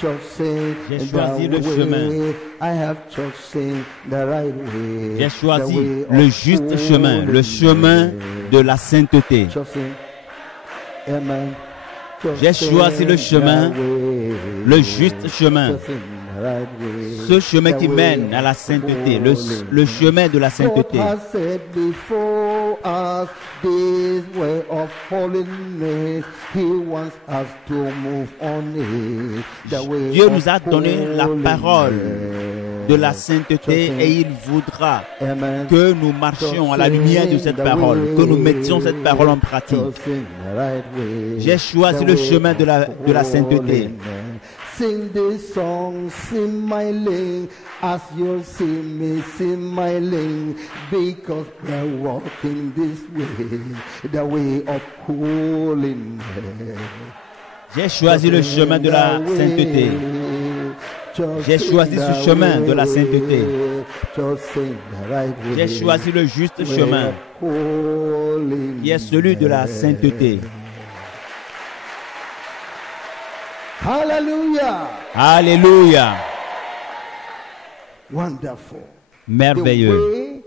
J'ai choisi le chemin. J'ai choisi le juste chemin, le chemin de la sainteté. J'ai choisi le chemin, le juste chemin. Ce chemin qui mène à la sainteté, le chemin de la sainteté. Dieu nous a donné la parole de la sainteté et il voudra que nous marchions à la lumière de cette parole, que nous mettions cette parole en pratique. J'ai choisi le chemin de la sainteté. Sing this song, sing my lane, as you see me, sing my lane, because we're walking this way, the way of holiness. J'ai choisi le chemin de la sainteté. J'ai choisi ce chemin de la sainteté. J'ai choisi le juste chemin, qui est celui de la sainteté. Hallelujah. Alléluia. Wonderful. Merveilleux.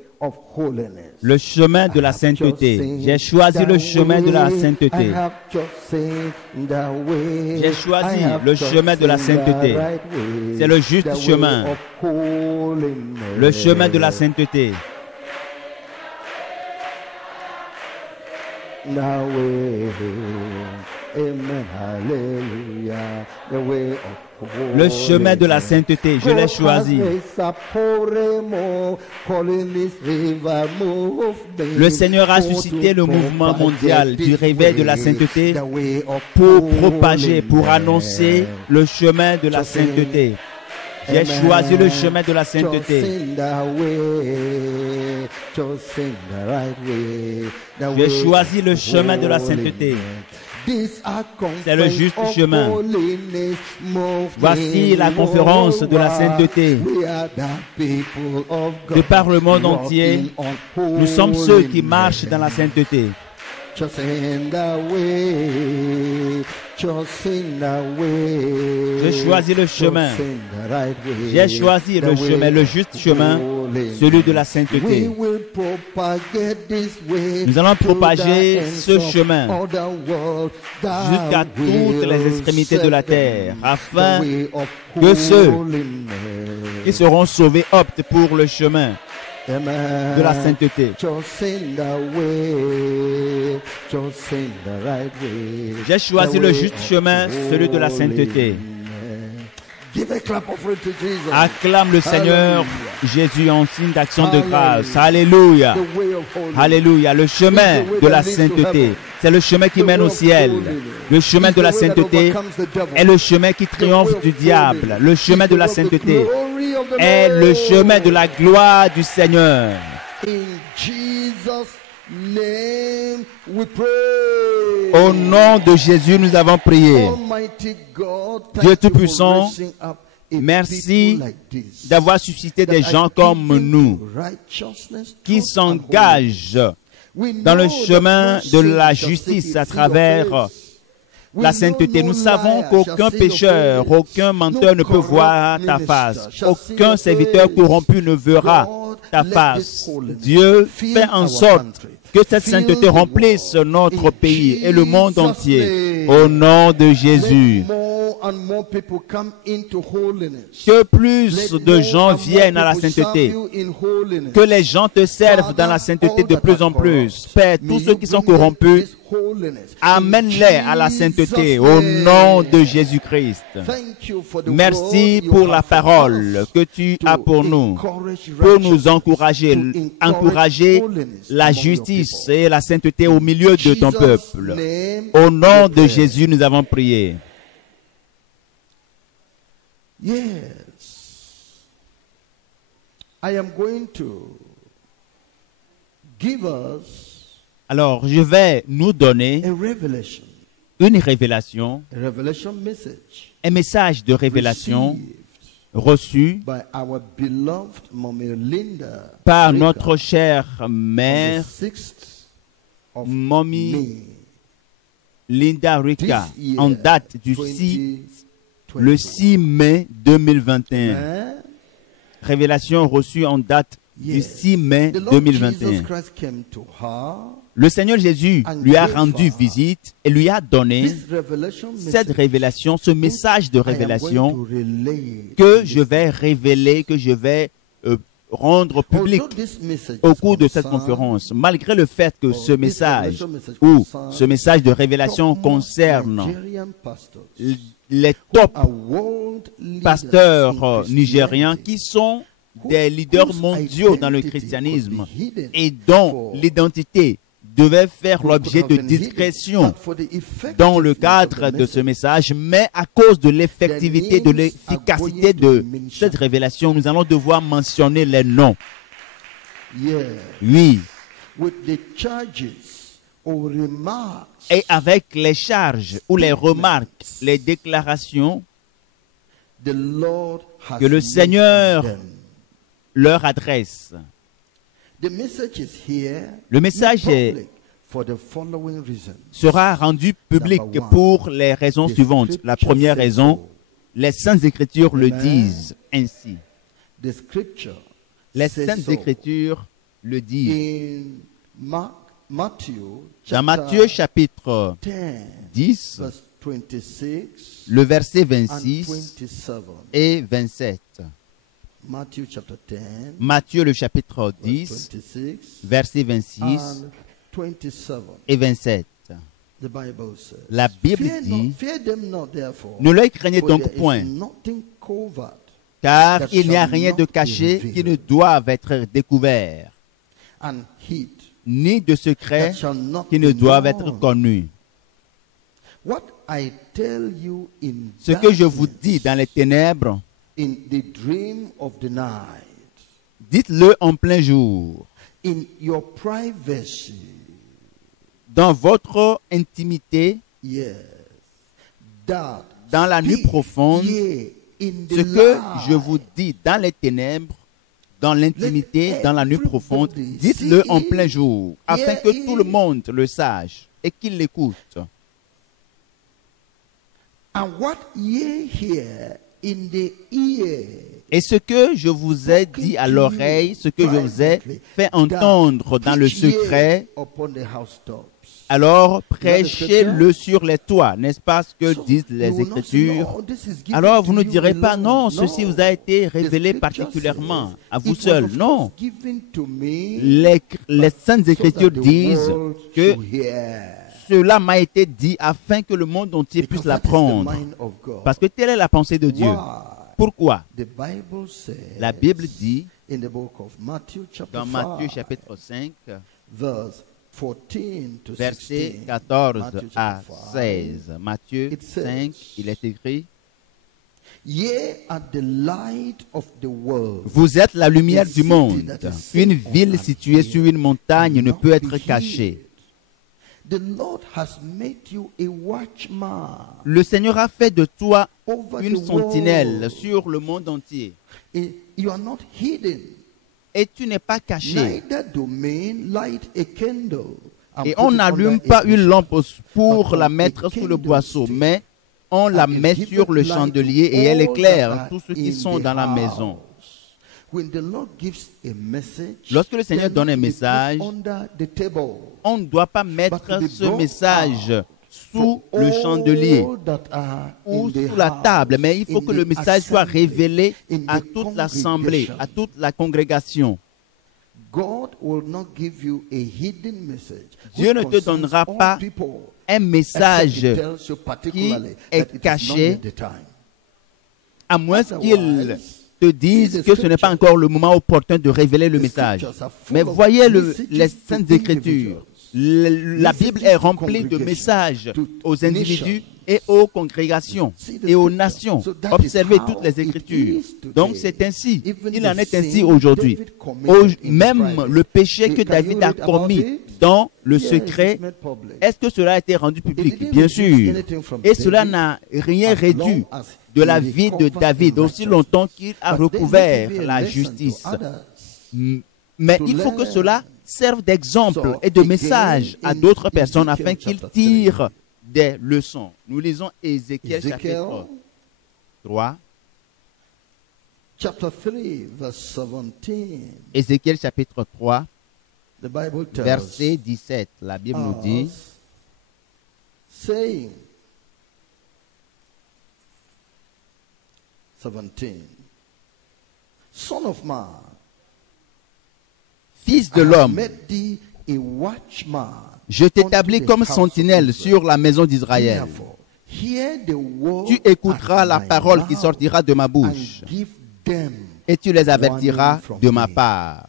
Le chemin de la sainteté. J'ai choisi le chemin de la sainteté. J'ai choisi le chemin de la sainteté. C'est le juste chemin. Le chemin de la sainteté. Le chemin de la sainteté, je l'ai choisi. Le Seigneur a suscité le mouvement mondial du réveil de la sainteté pour propager, pour annoncer le chemin de la sainteté. J'ai choisi le chemin de la sainteté. J'ai choisi le chemin de la sainteté. C'est le juste chemin. Voici la conférence de la sainteté. De par le monde entier, nous sommes ceux qui marchent dans la sainteté. J'ai choisi le chemin. J'ai choisi le chemin, le juste chemin, celui de la sainteté. Nous allons propager ce chemin jusqu'à toutes les extrémités de la terre, afin que ceux qui seront sauvés optent pour le chemin de la sainteté. J'ai choisi le juste chemin, celui de la sainteté. Acclame le Seigneur Jésus en signe d'action de grâce. Alléluia. Alléluia. Le chemin de la sainteté, c'est le chemin qui mène au ciel. Le chemin de la sainteté est le chemin qui triomphe du diable. Le chemin de la sainteté est le chemin de la gloire du Seigneur. Au nom de Jésus, nous avons prié. Dieu Tout-Puissant, merci d'avoir suscité des gens comme nous qui s'engagent dans le chemin de la justice à travers la sainteté. Nous savons qu'aucun pécheur, aucun menteur ne peut voir ta face. Aucun serviteur corrompu ne verra ta face. Dieu fait en sorte que cette sainteté remplisse notre pays et le monde entier. Au nom de Jésus. Que plus de gens viennent à la sainteté. Que les gens te servent dans la sainteté de plus en plus. Père, tous ceux qui sont corrompus, amène-les à la sainteté au nom de Jésus-Christ. Merci pour la parole que tu as pour nous encourager la justice et la sainteté au milieu de ton peuple. Au nom de Jésus, nous avons prié. Yes. I am going to give us Alors, je vais nous donner une révélation, un message de révélation reçu par notre chère mère, Mommy Linda Ricka, en date du 6 le 6 mai 2021. Amen. Révélation reçue en date du 6 mai The Lord Jesus 2021. Christ came to her. Le Seigneur Jésus lui a rendu visite et lui a donné This revelation cette message révélation, ce message de I am going révélation to relay que je vais révéler, que je vais rendre public Although this message au is cours de cette concerned conférence, malgré le fait que ce this message revelation message ou concerned ce message de révélation top concerne Nigerian pastors les top are world leaders pasteurs in nigériens Christianity, qui sont des leaders mondiaux dans le christianisme et dont l'identité devait faire l'objet de discrétion dans le cadre de ce message, mais à cause de l'effectivité, de l'efficacité de cette révélation, nous allons devoir mentionner les noms. Oui, with the charges or remarks et avec les charges ou les remarques, les déclarations the Lord has que le made Seigneur them. leur adresse. The message is here Le message made public for the following reason. sera rendu public pour les raisons suivantes. La première raison, les Saintes Écritures le disent ainsi. The scripture Les says Saintes so. Écritures le disent. In Matthew Dans Matthieu chapitre 10, 10, verse 26 le verset and 26 27. et 27. Matthew chapter 10, Matthieu le chapitre verse 10, 26 verset 26 and 27. et 27. The Bible says, La Bible fear, dit, fear them not, therefore, ne les craignez for donc there is point, nothing covert, car il n'y a rien de caché qui ne doive être découvert, and hid, ni de secret that shall not qui ne be doivent être known. connus. What I tell you in Ce que je vous darkness, dis dans les ténèbres, in the dream of the night, dites-le en plein jour. in your privacy, Dans votre intimité, yes, that dans la nuit speak profonde, ye in the ce que light. je vous dis dans les ténèbres, dans l'intimité, Let dans la nuit profonde, everybody dites-le see en it, plein jour, afin hear que tout le it. monde le sache et qu'il l'écoute. And what ye hear in the ear, Et ce que je vous ai dit à l'oreille, ce que je vous ai fait entendre dans le secret, upon the housetops. alors prêchez-le sur les toits. N'est-ce pas ce que disent You les will not say, Écritures? "No, this is given Alors vous to ne you direz pas, alone." non, No. ceci vous a été révélé The scripture particulièrement says, à vous "It was seul. of Non, course given to me, les Saintes so Écritures that the disent world que should hear." cela m'a été dit afin que le monde entier puisse Because that is the l'apprendre. mind of God. Parce que telle est la pensée de Dieu. Why? Pourquoi? The Bible says La Bible dit in the book of Matthew chapter dans Matthieu 5, chapitre 5, verse 14 to versets 16, 14 Matthew à chapter 5, 16. Matthieu It says, 5, il est écrit, Ye are the light of the world. vous êtes la lumière du monde. Une ville située sur une montagne ne peut être cachée. The Lord has made you a watchman Le Seigneur a fait de toi over une the sentinelle world. sur le monde entier. You are not hidden. Et tu n'es pas caché. Neither do men light a candle and Et put on it n'allume under pas a une bushel, lampe but pour on la a mettre sous le boisseau, candlestick, mais on la and met it sur le giveth light chandelier to et elle all éclaire that are tous ceux qui in sont the dans la house. maison. When the Lord gives a message, Lorsque le Seigneur then donne un it is message, put under the table. on ne doit pas But mettre to be ce brought message out sous to le all chandelier that are ou in the sous la house, table, mais il faut in que the le message soit assembly, révélé in à the toute l'assemblée, congregation. à toute la congrégation. God will not give you a hidden message. Dieu which ne te concerns donnera all pas people, un message except he tells you particularly est that it is not caché, yet the time. à moins qu'il Otherwise, te dise que ce n'est pas encore le moment opportun de révéler le the message. scriptures are full Mais of voyez messages les to Saintes Écritures. individuals, La Bible messages est to remplie de congregations, messages to aux individus nations. et aux congrégations See the et aux scripture. nations. So that is Observez how toutes les it Écritures. is today. Donc c'est ainsi. Even Il en the est ainsi sin aujourd'hui. David committed in Même private. le péché que Can David you a read about commis it? dans le Yes, secret, it's made public. est-ce que cela a été rendu It public? didn't Bien reduce sûr. anything from Et cela David n'a rien as réduit long as de la he vie de recovered David in aussi righteousness. longtemps qu'il a But then recouvert let it be a la lesson to justice. others. Mais to il faut que learn. cela serve d'exemple So, et de again, message à in d'autres personnes Ezekiel afin qu'ils chapter tirent des leçons. Nous lisons Ézéchiel Ezekiel chapitre 3. Chapter 3, verse 17. Ézéchiel chapitre 3, The Bible tells verset 17. La Bible nous dit, us, saying, 17, Son of man, Fils de I have l'homme, made thee a watchman je t'établis unto the comme house of sentinelle Israel. sur la maison d'Israël. Therefore, hear the word Tu écouteras at la my parole qui mouth, sortira de ma and bouche, give them et tu les avertiras warning from de ma me. part.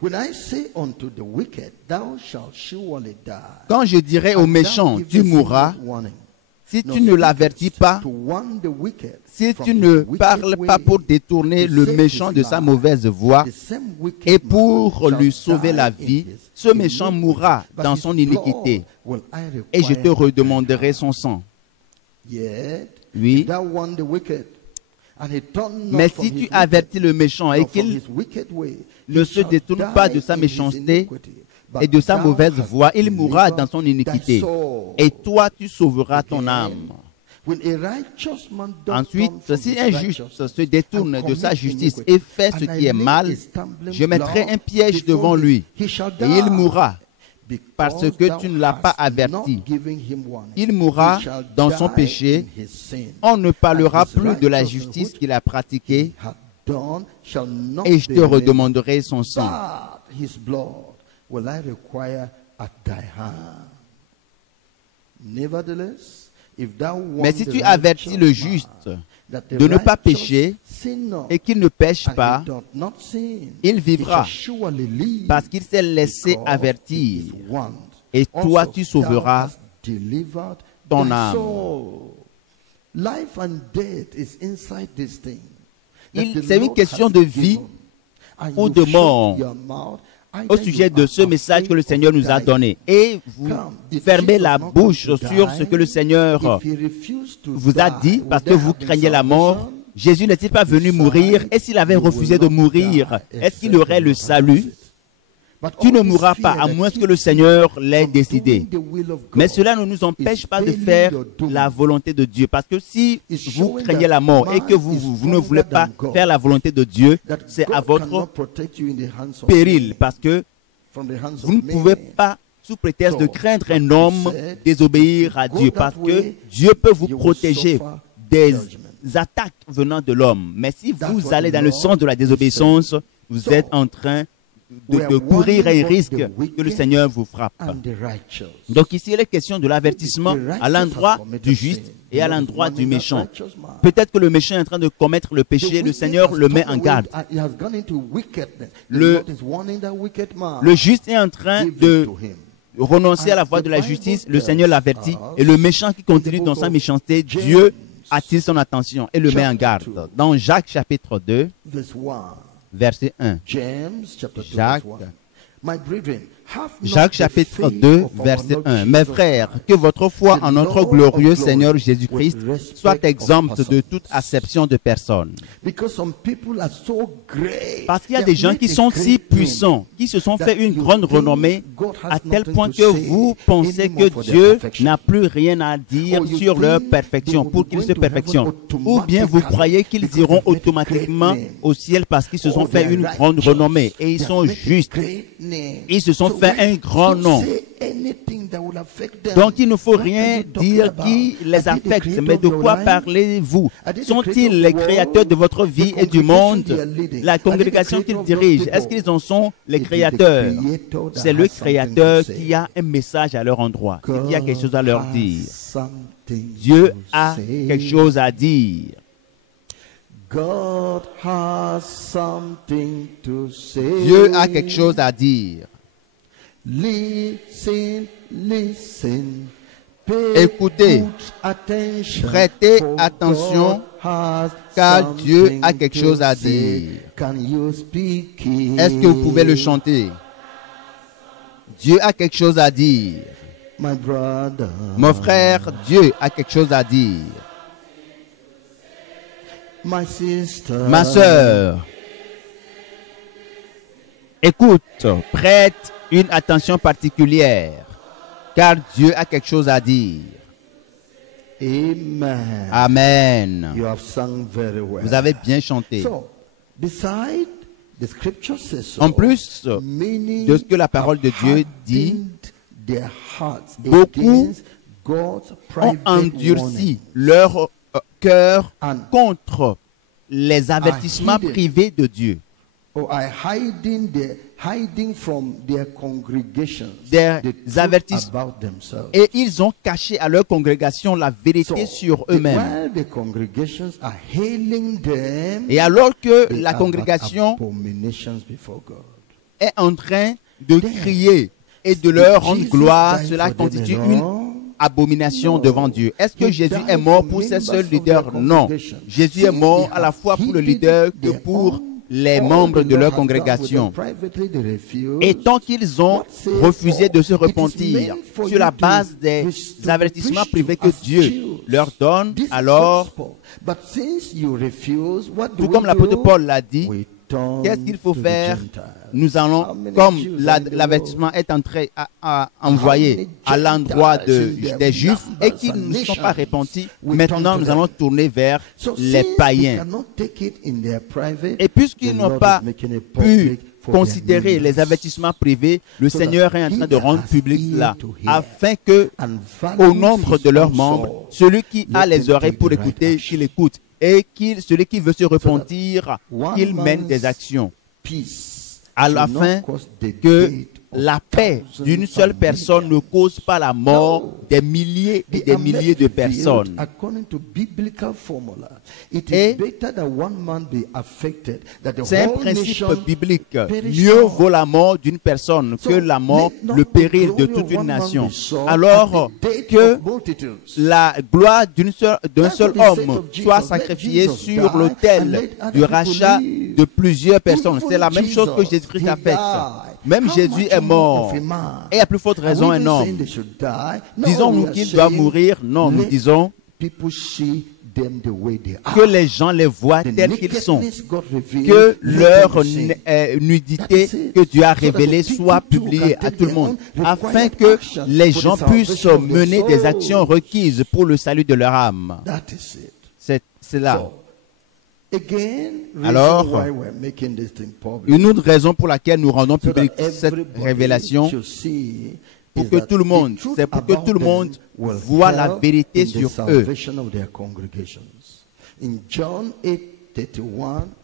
When I say unto the wicked, thou shalt surely die. Quand je dirai au and méchant, thou tu givest mourras, not warning, si nor tu ne l'avertis speakest pas, to warn the wicked si from tu his ne wicked parles pas way, pour détourner to le save méchant his de sa life, mauvaise voie, the same wicked et man pour shall lui sauver die la in vie, his ce méchant iniquity, mourra but dans his son blood iniquité, will I et je te require redemanderai son sang. Yet, Oui. if thou warn the wicked, and he turn not Mais from si his tu avertis le méchant et nor from qu'il his wicked way, ne he se shall détourne die pas de sa in his méchanceté iniquity, but et de sa thou mauvaise hast voie, il mourra delivered dans son thy iniquité. soul. Et toi, tu sauveras ton Again, âme. when a righteous man doth turn Ensuite, from si his un juste righteousness se détourne and de sa commit justice iniquity, et fait ce and I qui est lay mal, a stumbling je mettrai block un piège before devant him, lui he shall et il die, mourra because parce que thou tu ne l'as pas hast averti. not given him warning. Il mourra He shall dans son die péché. in his sin. On ne parlera And his plus de la righteousness justice which qu'il a pratiquée he hath done shall not et je be te remembered. redemanderai son sang. But his blood will I require at thy hand. Nevertheless, if thou warn Mais si the tu avertis le righteous juste man that the de ne pas righteous pécher sin not, et qu'il ne pêche and he pas, doth not sin, il he vivra shall surely live, parce qu'il s'est laissé because avertir. he is warned. Et toi, Also, tu sauveras thou hast delivered ton thy âme. soul. Life and death is inside this thing. that the C'est une Lord question has de vie given. And ou you de shut mort your mouth, au either sujet you de are ce message que le afraid Seigneur of nous a dying. donné. Et vous Come, did fermez Jesus la not bouche come to sur die? ce que le Seigneur If he refused to vous a die, dit would parce que there vous have been craignez la mort. salvation? Jésus n'est-il pas venu mourir? Et s'il avait You will refusé de not mourir, die est-ce qu'il except aurait the le Lord salut? allows it. But Tu all ne this mourras pas fear à that moins que keeps le Seigneur l'ait from décidé. doing the will of God Mais cela ne nous empêche pas de is faire failing your doom. la volonté de Dieu. Parce que si It's vous showing craignez that la mort et man que vous is ne voulez stronger pas than God. faire la volonté de Dieu, that c'est à God votre cannot protect you in the hands of péril. men, Parce que from the hands vous ne of pouvez men. pas, sous prétexte de So, craindre un like homme, you said, désobéir à if you Dieu. go Parce that que way, Dieu peut vous you will protéger suffer des judgment. attaques venant de l'homme. Mais si That's vous what allez the dans le Lord sens de la is désobéissance, vous So, êtes en train we are de courir un warning risque both the que le wicked Seigneur vous frappe. and the righteous. Donc ici, il est question de l'avertissement The righteous à l'endroit have committed du juste sin. et à The Lord is l'endroit du warning that méchant. righteous man. Peut-être que le méchant est en train de commettre le The péché, le wicked Seigneur has le met turned en away, garde. he has gone into wickedness. The Le- Lord is warning that wicked man. Le juste est en train Give it de to him. renoncer à la voie de la justice, le Seigneur l'avertit. Et le méchant qui continue dans sa méchanceté, Dieu attire son attention et le met en garde. Dans Jacques chapitre 2, Verse 1. verset 1. James chapter 2 Jacques, verse 1. My brethren, have not Jacques the chapitre faith 2, of our verset Lord 1. Mes Jesus frères, Christ. que votre foi en notre Lord glorieux of glory Seigneur Jésus-Christ with respect soit of exempte de persons. toute acception de personne. Because some people are so great. Parce qu'il y a They des have gens made qui a sont great si name puissants, qui se sont that fait une you grande think renommée, God has à tel nothing point to que say vous pensez anymore que for their Dieu perfection. n'a plus rien à dire Or you sur leur think perfection they will pour be qu'ils going se to heaven perfectionnent. Ou bien vous croyez qu'ils because iront they've made a automatiquement great name. au ciel parce qu'ils se sont Oh, fait they are une grande righteous. renommée et ils They have sont made a justes. great name. Ils se sont So fait when un grand you nom. say anything that will affect them, Donc il ne faut what are rien you talking dire about? qui Are les they the affecte. creator Mais de of your quoi life? parlez-vous? Are they the Sont-ils creator of les the world? créateurs de votre vie The et du congregation monde? they are leading? La Are they the congrégation creator qu'ils of those dirigent, people? est-ce qu'ils en sont les It is the créateurs? creator that C'est le has something créateur to say. qui a un message à leur endroit, et qui a quelque chose à leur dire. Something Dieu to a say. quelque chose à dire. God has something to say. Dieu a quelque chose à dire. Listen, listen. Pay Écoutez, good attention, prêtez for attention, God has car Dieu a something quelque to chose à say. dire. Can you speak it? Est-ce que vous pouvez le chanter? Dieu a quelque chose à dire. My brother, Mon frère, Dieu a quelque chose à dire. my sister, Ma sœur, écoute, prête une attention particulière, car Dieu a quelque chose à dire. Amen. Amen. You have sung very well. Vous avez bien chanté. So, beside the scripture says so, En plus many de ce que la parole de Dieu dit, hardened their hearts beaucoup against God's ont private endurci warning leur cœur and contre les avertissements hidden. privés de Dieu. or are hiding from their congregations Des the truth avertissements. about themselves. Et ils ont caché à leur congrégation la vérité sur eux-mêmes. While the congregations are hailing them, Et alors que they la are congrégation but abominations before God. est en train de crier et de leur rendre gloire, cela constitue une abomination devant Dieu. Est-ce que Jésus est mort pour ces seuls leaders? Non. Jésus est mort à la fois pour le leader que pour les membres de leur congrégation. Et tant qu'ils ont refusé de se repentir sur la base des avertissements privés que Dieu leur donne, alors, tout comme l'apôtre Paul l'a dit, qu'est-ce qu'il faut faire? Nous allons, comme l'avertissement est entré à envoyer à l'endroit des Juifs et qu'ils ne sont pas repentis, maintenant nous allons tourner vers les païens. Et puisqu'ils n'ont pas pu considérer les avertissements privés, le Seigneur est en train de rendre public cela, afin que, au nombre de leurs membres, celui qui a les oreilles pour écouter, qu'il écoute, et celui qui veut se repentir, qu'il mène des actions, à la fin que la paix d'une seule personne ne cause pas la mort des milliers et des milliers de personnes. Et c'est un principe biblique. Mieux vaut la mort d'une personne que la mort, le péril de toute une nation. Alors que la gloire d'un seul homme soit sacrifiée sur l'autel du rachat de plusieurs personnes. C'est la même chose que Jésus-Christ a faite. Même Jésus est mort. Et à plus forte raison un homme. Disons-nous qu'il doit mourir? Non, nous disons que les gens les voient tels qu'ils sont. Que leur nudité que Dieu a révélée soit publiée à tout le monde. Afin que les gens puissent mener des actions requises pour le salut de leur âme. C'est cela. Alors, une autre raison pour laquelle nous rendons public cette révélation, pour que tout le monde, c'est pour que tout le monde voit la vérité sur eux.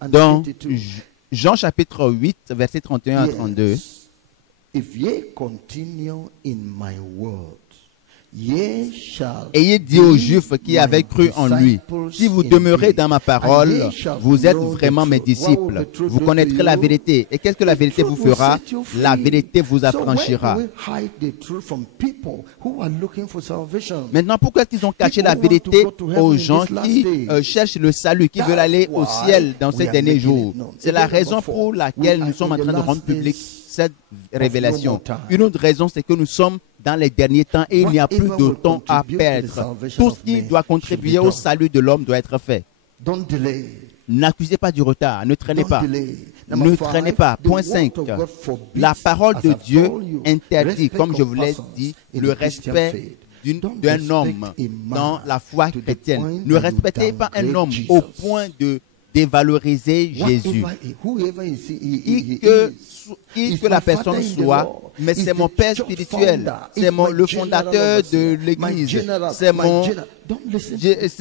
Dans Jean chapitre 8, versets 31 à 32, ayez dit aux Juifs qui avaient cru en lui, si vous demeurez dans ma parole, vous êtes vraiment mes disciples. Vous connaîtrez la vérité. Et qu'est-ce que la vérité vous fera? La vérité vous affranchira. Maintenant, pourquoi est-ce qu'ils ont caché la vérité aux gens qui cherchent le salut, qui veulent aller au ciel dans ces derniers jours? C'est la raison pour laquelle nous sommes en train de rendre public cette révélation. Une autre raison, c'est que nous sommes dans les derniers temps et il n'y a plus de temps à perdre. Tout ce qui doit contribuer au salut de l'homme doit être fait. N'accusez pas du retard, ne traînez pas. Ne traînez pas. Point 5. La parole de Dieu interdit, comme je vous l'ai dit, le respect d'un homme dans la foi chrétienne. Ne respectez pas un homme au point de dévaloriser Jésus. Qui que la personne soit, mais c'est mon père spirituel, c'est le fondateur de l'église, c'est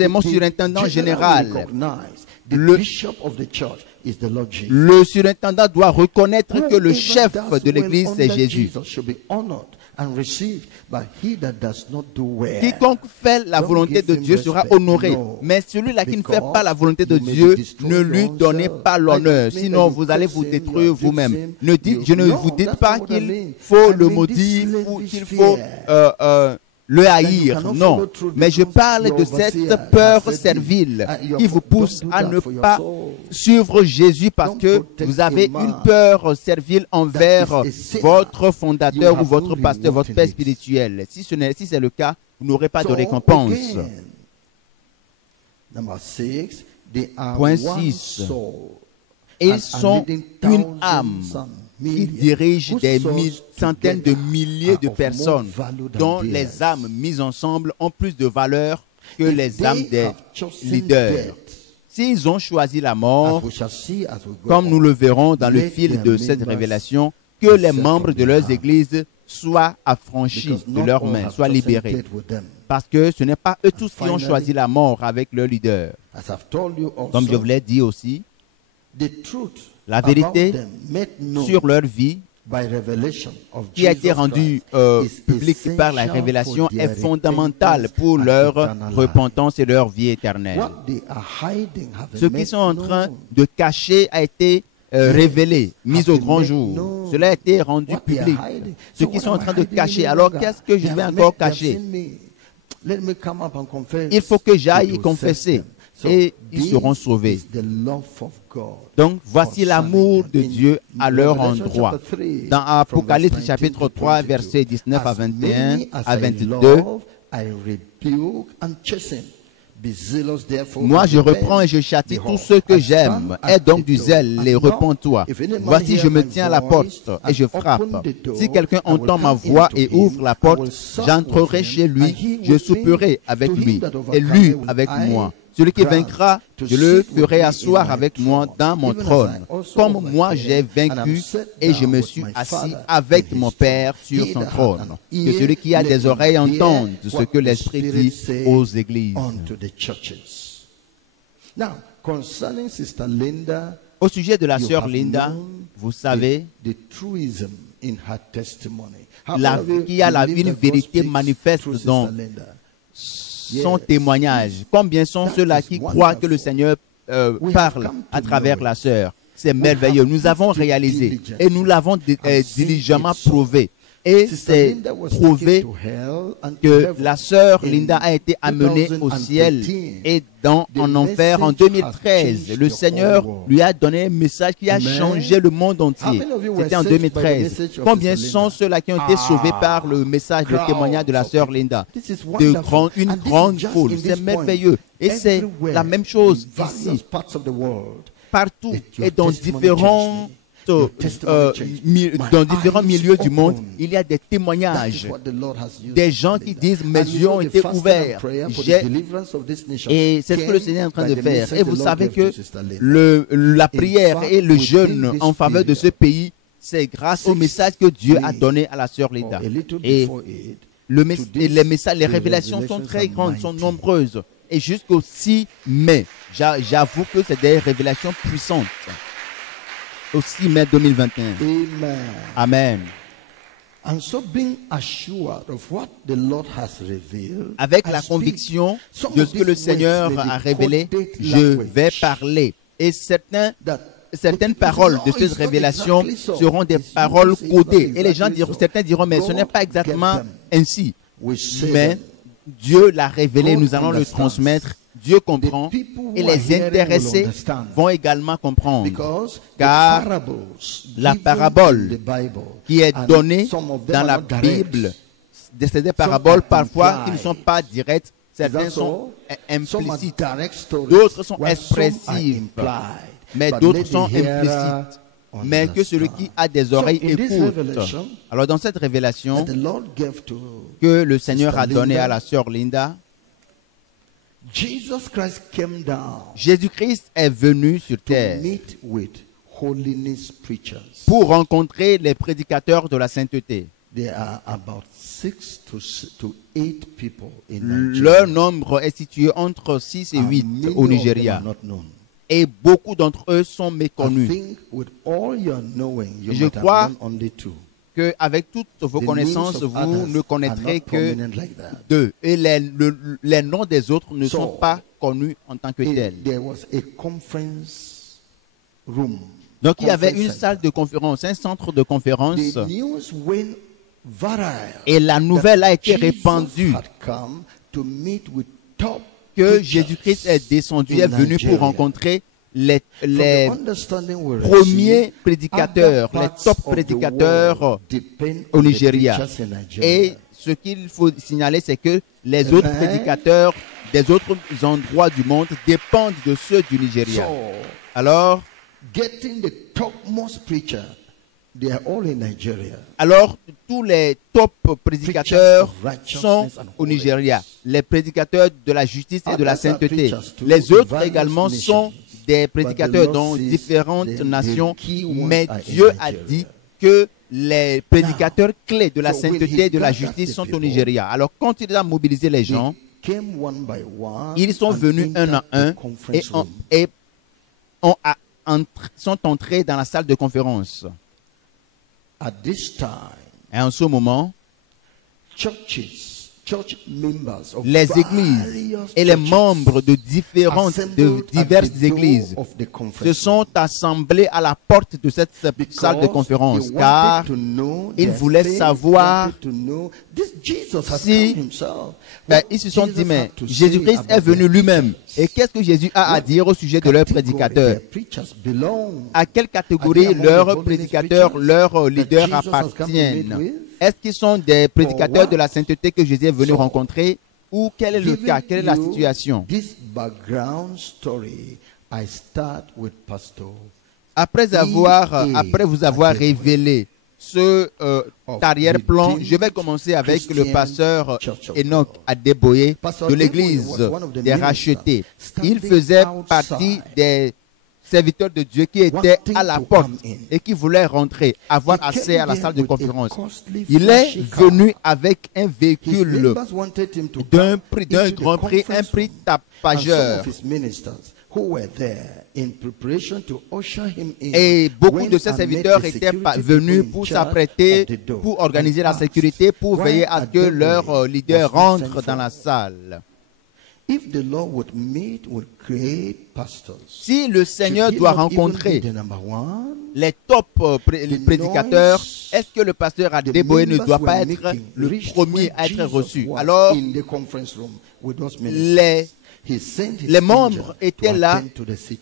mon surintendant général. Le surintendant doit reconnaître que le chef de l'église, c'est Jésus. Quiconque fait la volonté de Dieu sera honoré, mais celui-là qui ne fait pas la volonté de Dieu, ne lui donnez pas l'honneur, sinon vous allez vous détruire vous-même. Je ne vous dis pas qu'il faut le maudire ou qu'il faut le haïr, non. Mais je parle de cette peur servile qui vous pousse à ne pas suivre Jésus parce que vous avez une peur servile envers votre fondateur ou votre pasteur, votre père spirituel. Si c'est le cas, vous n'aurez pas de récompense. Point 6. Ils sont une âme. Ils dirigent des centaines de milliers de personnes dont les âmes mises ensemble ont plus de valeur que les âmes des leaders, s'ils ont choisi la mort, comme nous le verrons dans le fil de cette révélation, que les membres de leurs églises soient affranchis de leurs mains, soient libérés. Parce que ce n'est pas eux tous qui ont choisi la mort avec leur leader. Comme je vous l'ai dit aussi, la vérité sur leur vie qui a été rendue publique par la révélation est fondamentale pour leur repentance et leur vie éternelle. Ce qu'ils sont en train de cacher a été révélé, mis au grand jour. Cela a été rendu public. Ce qu'ils sont en train de cacher. Alors, qu'est-ce que je vais encore cacher? Il faut que j'aille confesser et ils seront sauvés. Donc, voici l'amour de Dieu à leur endroit. Dans Apocalypse chapitre 3, versets 19 à 21 à 22, moi, je reprends et je châtie tous ceux que j'aime. Aie donc du zèle et repens-toi. Voici, je me tiens à la porte et je frappe. Si quelqu'un entend ma voix et ouvre la porte, j'entrerai chez lui, je souperai avec lui et lui avec moi. Celui qui vaincra, je le ferai asseoir avec moi dans mon trône, comme moi j'ai vaincu et je me suis assis avec mon Père sur son trône. Que celui qui a des oreilles entende ce que l'Esprit dit aux églises. Au sujet de la sœur Linda, vous savez qu'il y a une vérité manifeste dans son témoignage. Combien sont ceux-là qui croient que le Seigneur parle à travers la sœur? C'est merveilleux. Nous avons réalisé et nous l'avons diligemment prouvé. Et c'est prouvé que la sœur Linda a été amenée au ciel et en enfer en 2013. Le Seigneur lui a donné un message qui a changé le monde entier. C'était en 2013. Combien sont ceux-là qui ont été sauvés par le message, le témoignage de la sœur Linda? Une grande foule. C'est merveilleux. Et c'est la même chose ici. Partout et dans différents milieux du monde, il y a des témoignages, des gens qui disent mes yeux ont été ouverts et c'est ce que le Seigneur est en train de faire. Et vous savez que la prière et le jeûne en faveur de ce pays, c'est grâce au message que Dieu a donné à la sœur Linda. Et les messages, les révélations sont très grandes, sont nombreuses. Et jusqu'au 6 mai, j'avoue que c'est des révélations puissantes. Au 6 mai 2021. Amen. Avec la conviction de ce que le Seigneur a révélé, je vais parler. Et certaines paroles de cette révélation seront des paroles codées. Et les gens diront, certains diront, mais ce n'est pas exactement ainsi. Mais Dieu l'a révélé, nous allons le transmettre. Dieu comprend et les intéressés vont également comprendre, car la parabole qui est donnée dans la Bible, c'est des paraboles parfois qui ne sont pas directes, certaines sont implicites, d'autres sont expressives, mais d'autres sont implicites. Mais que celui qui a des oreilles écoute. Alors dans cette révélation que le Seigneur a donnée à la sœur Linda, Jésus-Christ est venu sur terre pour rencontrer les prédicateurs de la sainteté. Leur nombre est situé entre 6 et 8 au Nigeria. Et beaucoup d'entre eux sont méconnus. Je crois qu'avec toutes vos connaissances, vous ne connaîtrez que d'eux. Et les noms des autres ne sont pas connus en tant que tels. Donc il y avait une salle de conférence, un centre de conférence. Et la nouvelle a été répandue que Jésus-Christ est descendu, est venu pour rencontrer les premiers prédicateurs, les top prédicateurs au Nigeria. Et ce qu'il faut signaler, c'est que les autres prédicateurs des autres endroits du monde dépendent de ceux du Nigeria. Alors, They are all in Nigeria. Alors, tous les top prédicateurs sont au Nigeria. Les prédicateurs de la justice et de la sainteté. Les autres également sont des prédicateurs dans différentes nations. Mais Dieu a dit que les prédicateurs clés de la sainteté et de la justice sont au Nigeria. Alors, quand il a mobilisé les gens, ils sont venus un à un et sont entrés dans la salle de conférence. Et en ce moment, les églises et les membres de diverses églises se sont assemblés à la porte de cette salle de conférence car ils voulaient savoir si ils se sont dit mais Jésus-Christ est venu lui-même et qu'est-ce que Jésus a à dire au sujet de leurs prédicateurs, à quelle catégorie leurs prédicateurs, leurs leaders appartiennent. Est-ce qu'ils sont des prédicateurs de la sainteté que Jésus est venu rencontrer ou quel est le cas, quelle est la situation? Après vous avoir révélé ce arrière-plan, je vais commencer avec le pasteur Enoch Adeboye de l'église des rachetés. Il faisait partie des serviteurs de Dieu qui étaient à la porte et qui voulaient rentrer, avoir accès à la salle de conférence. Il est venu avec un véhicule d'un grand prix, un prix tapageur. Et beaucoup de ces serviteurs étaient venus pour s'apprêter, pour organiser la sécurité, pour veiller à ce que leur leader rentre dans la salle. Si le Seigneur doit rencontrer les top prédicateurs, est-ce que le pasteur Adeboye ne doit pas être le premier à être reçu? Alors, les membres étaient là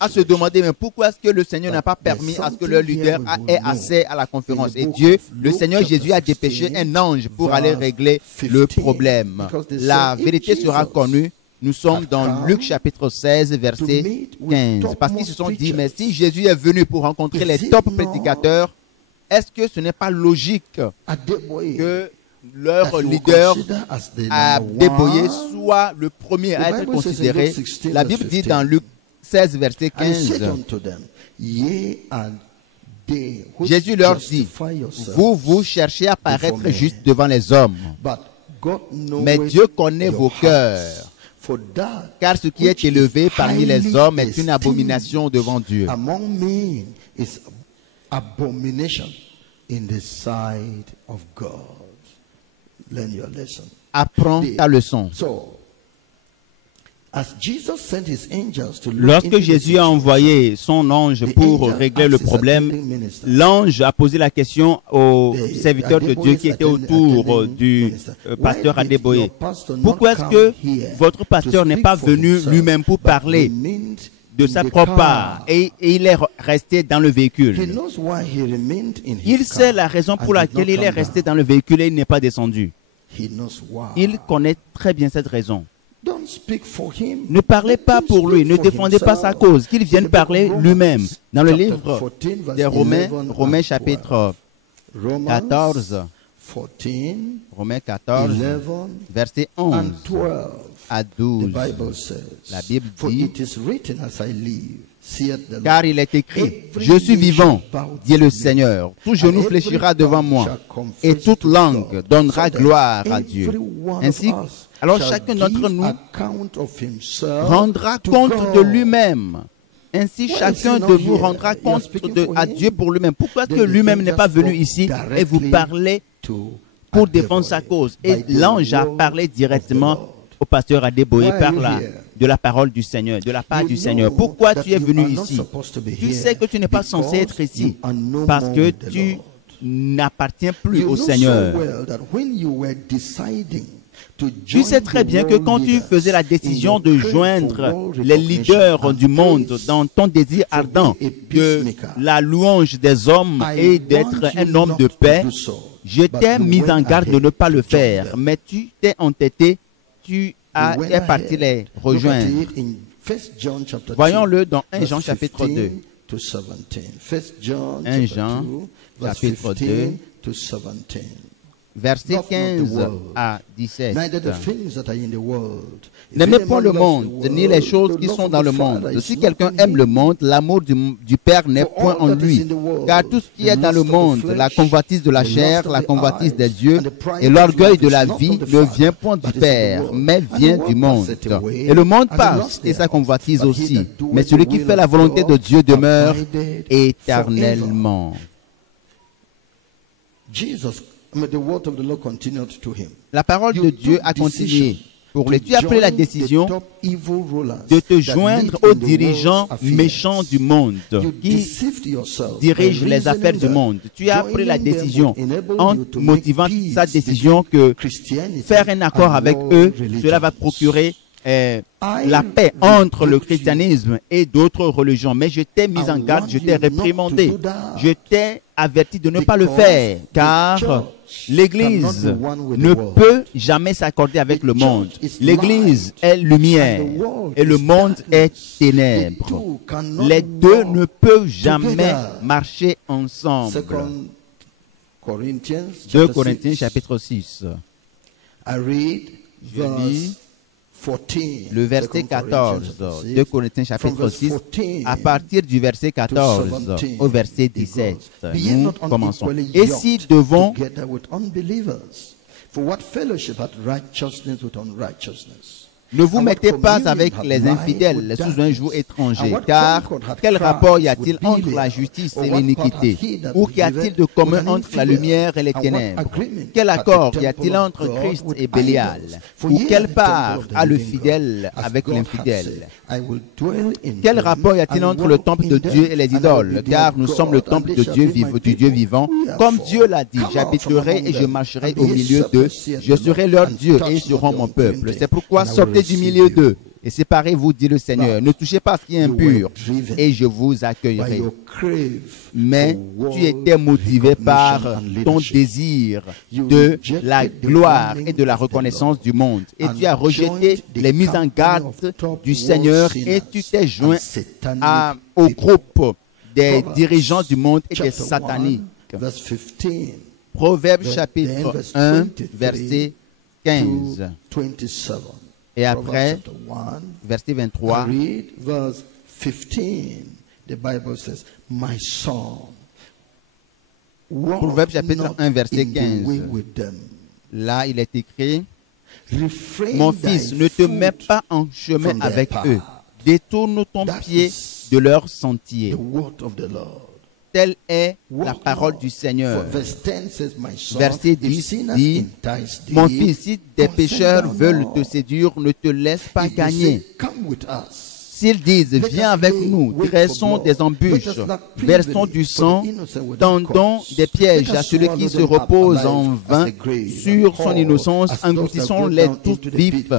à se demander mais pourquoi est-ce que le Seigneur n'a pas permis à ce que leur leader ait accès à la conférence? Et Dieu, le Seigneur Jésus a dépêché un ange pour aller régler le problème. La vérité sera connue. Nous sommes dans Luc chapitre 16, verset 15. Parce qu'ils se sont dit, mais si Jésus est venu pour rencontrer les top prédicateurs, est-ce que ce n'est pas logique que leur leader Adeboye soit le premier à être considéré? La Bible dit dans Luc 16, verset 15, Jésus leur dit, vous cherchez à paraître juste devant les hommes, mais Dieu connaît vos cœurs. Car ce qui est élevé parmi les hommes est une abomination devant Dieu. Apprends ta leçon. Lorsque Jésus a envoyé son ange pour régler le problème, l'ange a posé la question aux serviteurs de Dieu qui étaient autour du pasteur Adeboye. Pourquoi est-ce que votre pasteur n'est pas venu lui-même pour parler de sa propre part et il est resté dans le véhicule? Il sait la raison pour laquelle il est resté dans le véhicule et il n'est pas descendu. Il connaît très bien cette raison. Ne parlez pas pour lui, ne défendez pas sa cause, qu'il vienne parler lui-même. Dans le livre des Romains chapitre 14, verset 11 à 12, la Bible dit, car il est écrit, je suis vivant, dit le Seigneur, tout genou fléchira devant moi, et toute langue donnera gloire à Dieu. Ainsi, alors chacun d'entre nous rendra compte de lui-même. Ainsi, chacun de vous rendra compte à Dieu pour lui-même. Pourquoi est-ce que lui-même n'est pas venu ici et vous parler pour défendre sa cause? Et l'ange a parlé directement au pasteur Adeboye de la parole du Seigneur, de la part du Seigneur. Pourquoi tu es venu ici? Tu sais que tu n'es pas censé être ici parce que tu n'appartiens plus au Seigneur. Tu sais très bien que quand tu faisais la décision de joindre les leaders du monde dans ton désir ardent de la louange des hommes et d'être un homme de paix, je t'ai mis en garde de ne pas le faire. Mais tu t'es entêté, tu es parti les rejoindre. Voyons-le dans 1 Jean chapitre 2. 1 Jean, chapitre 2, versets 15 à 17. N'aimez point le monde, ni les choses qui sont dans le monde. Si quelqu'un aime le monde, l'amour du Père n'est point en lui. Car tout ce qui est dans le monde, la convoitise de la chair, la convoitise des yeux et l'orgueil de la vie ne vient point du Père, mais vient du monde. Et le monde passe et sa convoitise aussi. Mais celui qui fait la volonté de Dieu demeure éternellement. La parole de Dieu a continué pour lui. Tu as pris la décision de te joindre aux dirigeants méchants du monde qui dirigent les affaires du monde. Tu as pris la décision en motivant sa décision que faire un accord avec eux, cela va procurer la paix entre le christianisme et d'autres religions. Mais je t'ai mis en garde, je t'ai réprimandé, je t'ai averti de ne pas le faire, car l'Église ne peut jamais s'accorder avec le monde. L'Église est lumière et le monde est ténèbres. Les deux ne peuvent jamais marcher ensemble. 2 Corinthiens chapitre 6. Je lis le verset 14, 2 Corinthiens chapitre 6, à partir du verset 14 au verset 17. Nous commençons. Et si devons... Ne vous mettez pas avec les infidèles sous un joug étranger, car quel rapport y a-t-il entre la justice et l'iniquité? Ou qu'y a-t-il de commun entre la lumière et les ténèbres? Quel accord y a-t-il entre Christ et Bélial? Ou quelle part a le fidèle avec l'infidèle? Quel rapport y a-t-il entre le temple de Dieu et les idoles? Car nous sommes le temple de Dieu du Dieu vivant. Comme Dieu l'a dit, j'habiterai et je marcherai au milieu d'eux. Je serai leur Dieu et ils seront mon peuple. C'est pourquoi sortez du milieu d'eux et séparez-vous, dit le Seigneur. Ne touchez pas ce qui est impur et je vous accueillerai. Mais tu étais motivé par ton désir de la gloire et de la reconnaissance du monde. Et tu as rejeté les mises en garde du Seigneur et tu t'es joint au groupe des dirigeants du monde et des sataniques. Proverbe chapitre 1, verset 15. Et après, verset 23, Proverbe chapitre 1, verset 15. Là, il est écrit, mon fils, ne te mets pas en chemin avec eux. Détourne ton pied de leur sentier. Telle est la parole du Seigneur. Verset 10 dit, mon fils, si des pécheurs veulent te séduire, ne te laisse pas gagner. S'ils disent, viens avec nous, dressons des embûches, versons du sang, tendons des pièges à celui qui se repose en vain sur son innocence, engloutissons-les tous vifs,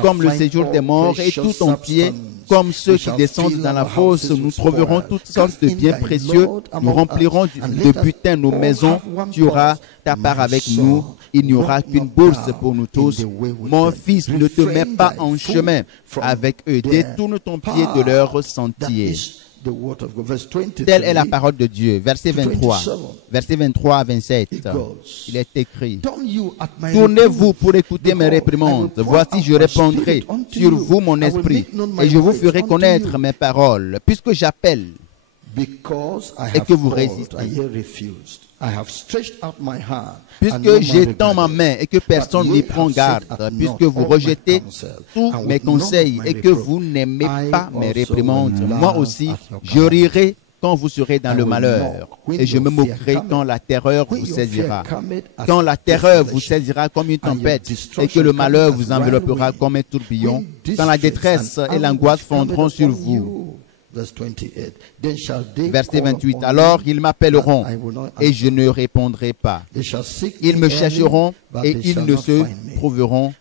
comme le séjour des morts, et tout entier, comme ceux qui descendent dans la fosse. Nous trouverons toutes sortes de biens précieux, nous remplirons de butin nos maisons, tu auras ta part avec nous, il n'y aura qu'une bourse pour nous tous. Mon fils, ne te mets pas en chemin avec eux, détourne ton pied de leur sentier. Telle est la parole de Dieu. Verset 23. Verset 23 à 27. Il est écrit, tournez-vous pour écouter mes réprimandes. Voici, je répandrai sur vous mon esprit et je vous ferai connaître mes paroles. Puisque j'appelle et que vous résistez. Puisque j'étends ma main et que personne n'y prend garde, puisque vous rejetez tous mes conseils et que vous n'aimez pas mes réprimandes, moi aussi, je rirai quand vous serez dans le malheur et je me moquerai quand la terreur vous saisira. Quand la terreur vous saisira comme une tempête et que le malheur vous enveloppera comme un tourbillon, quand la détresse et l'angoisse fondront sur vous. Verset 28. Alors ils m'appelleront et je ne répondrai pas. Ils me chercheront et ils ne se trouveront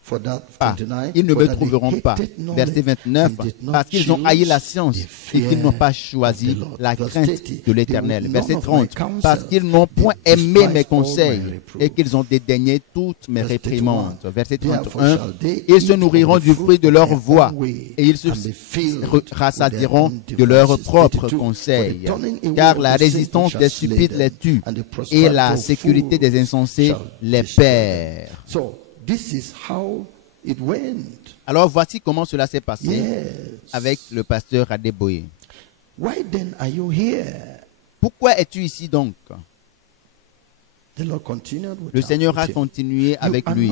pas. Ils ne me trouveront pas. Verset 29. Parce qu'ils ont haï la science et qu'ils n'ont pas choisi la crainte de l'Éternel. Verset 30. Parce qu'ils n'ont point aimé mes conseils et qu'ils ont dédaigné toutes mes réprimandes. Verset 31. Ils se nourriront du fruit de leur voix et ils se rassadieront de de leurs propres conseils, car la résistance des stupides les tue et la sécurité des insensés les perd. Alors voici comment cela s'est passé avec le pasteur Adeboye. Pourquoi es-tu ici donc? Le Seigneur a continué avec lui.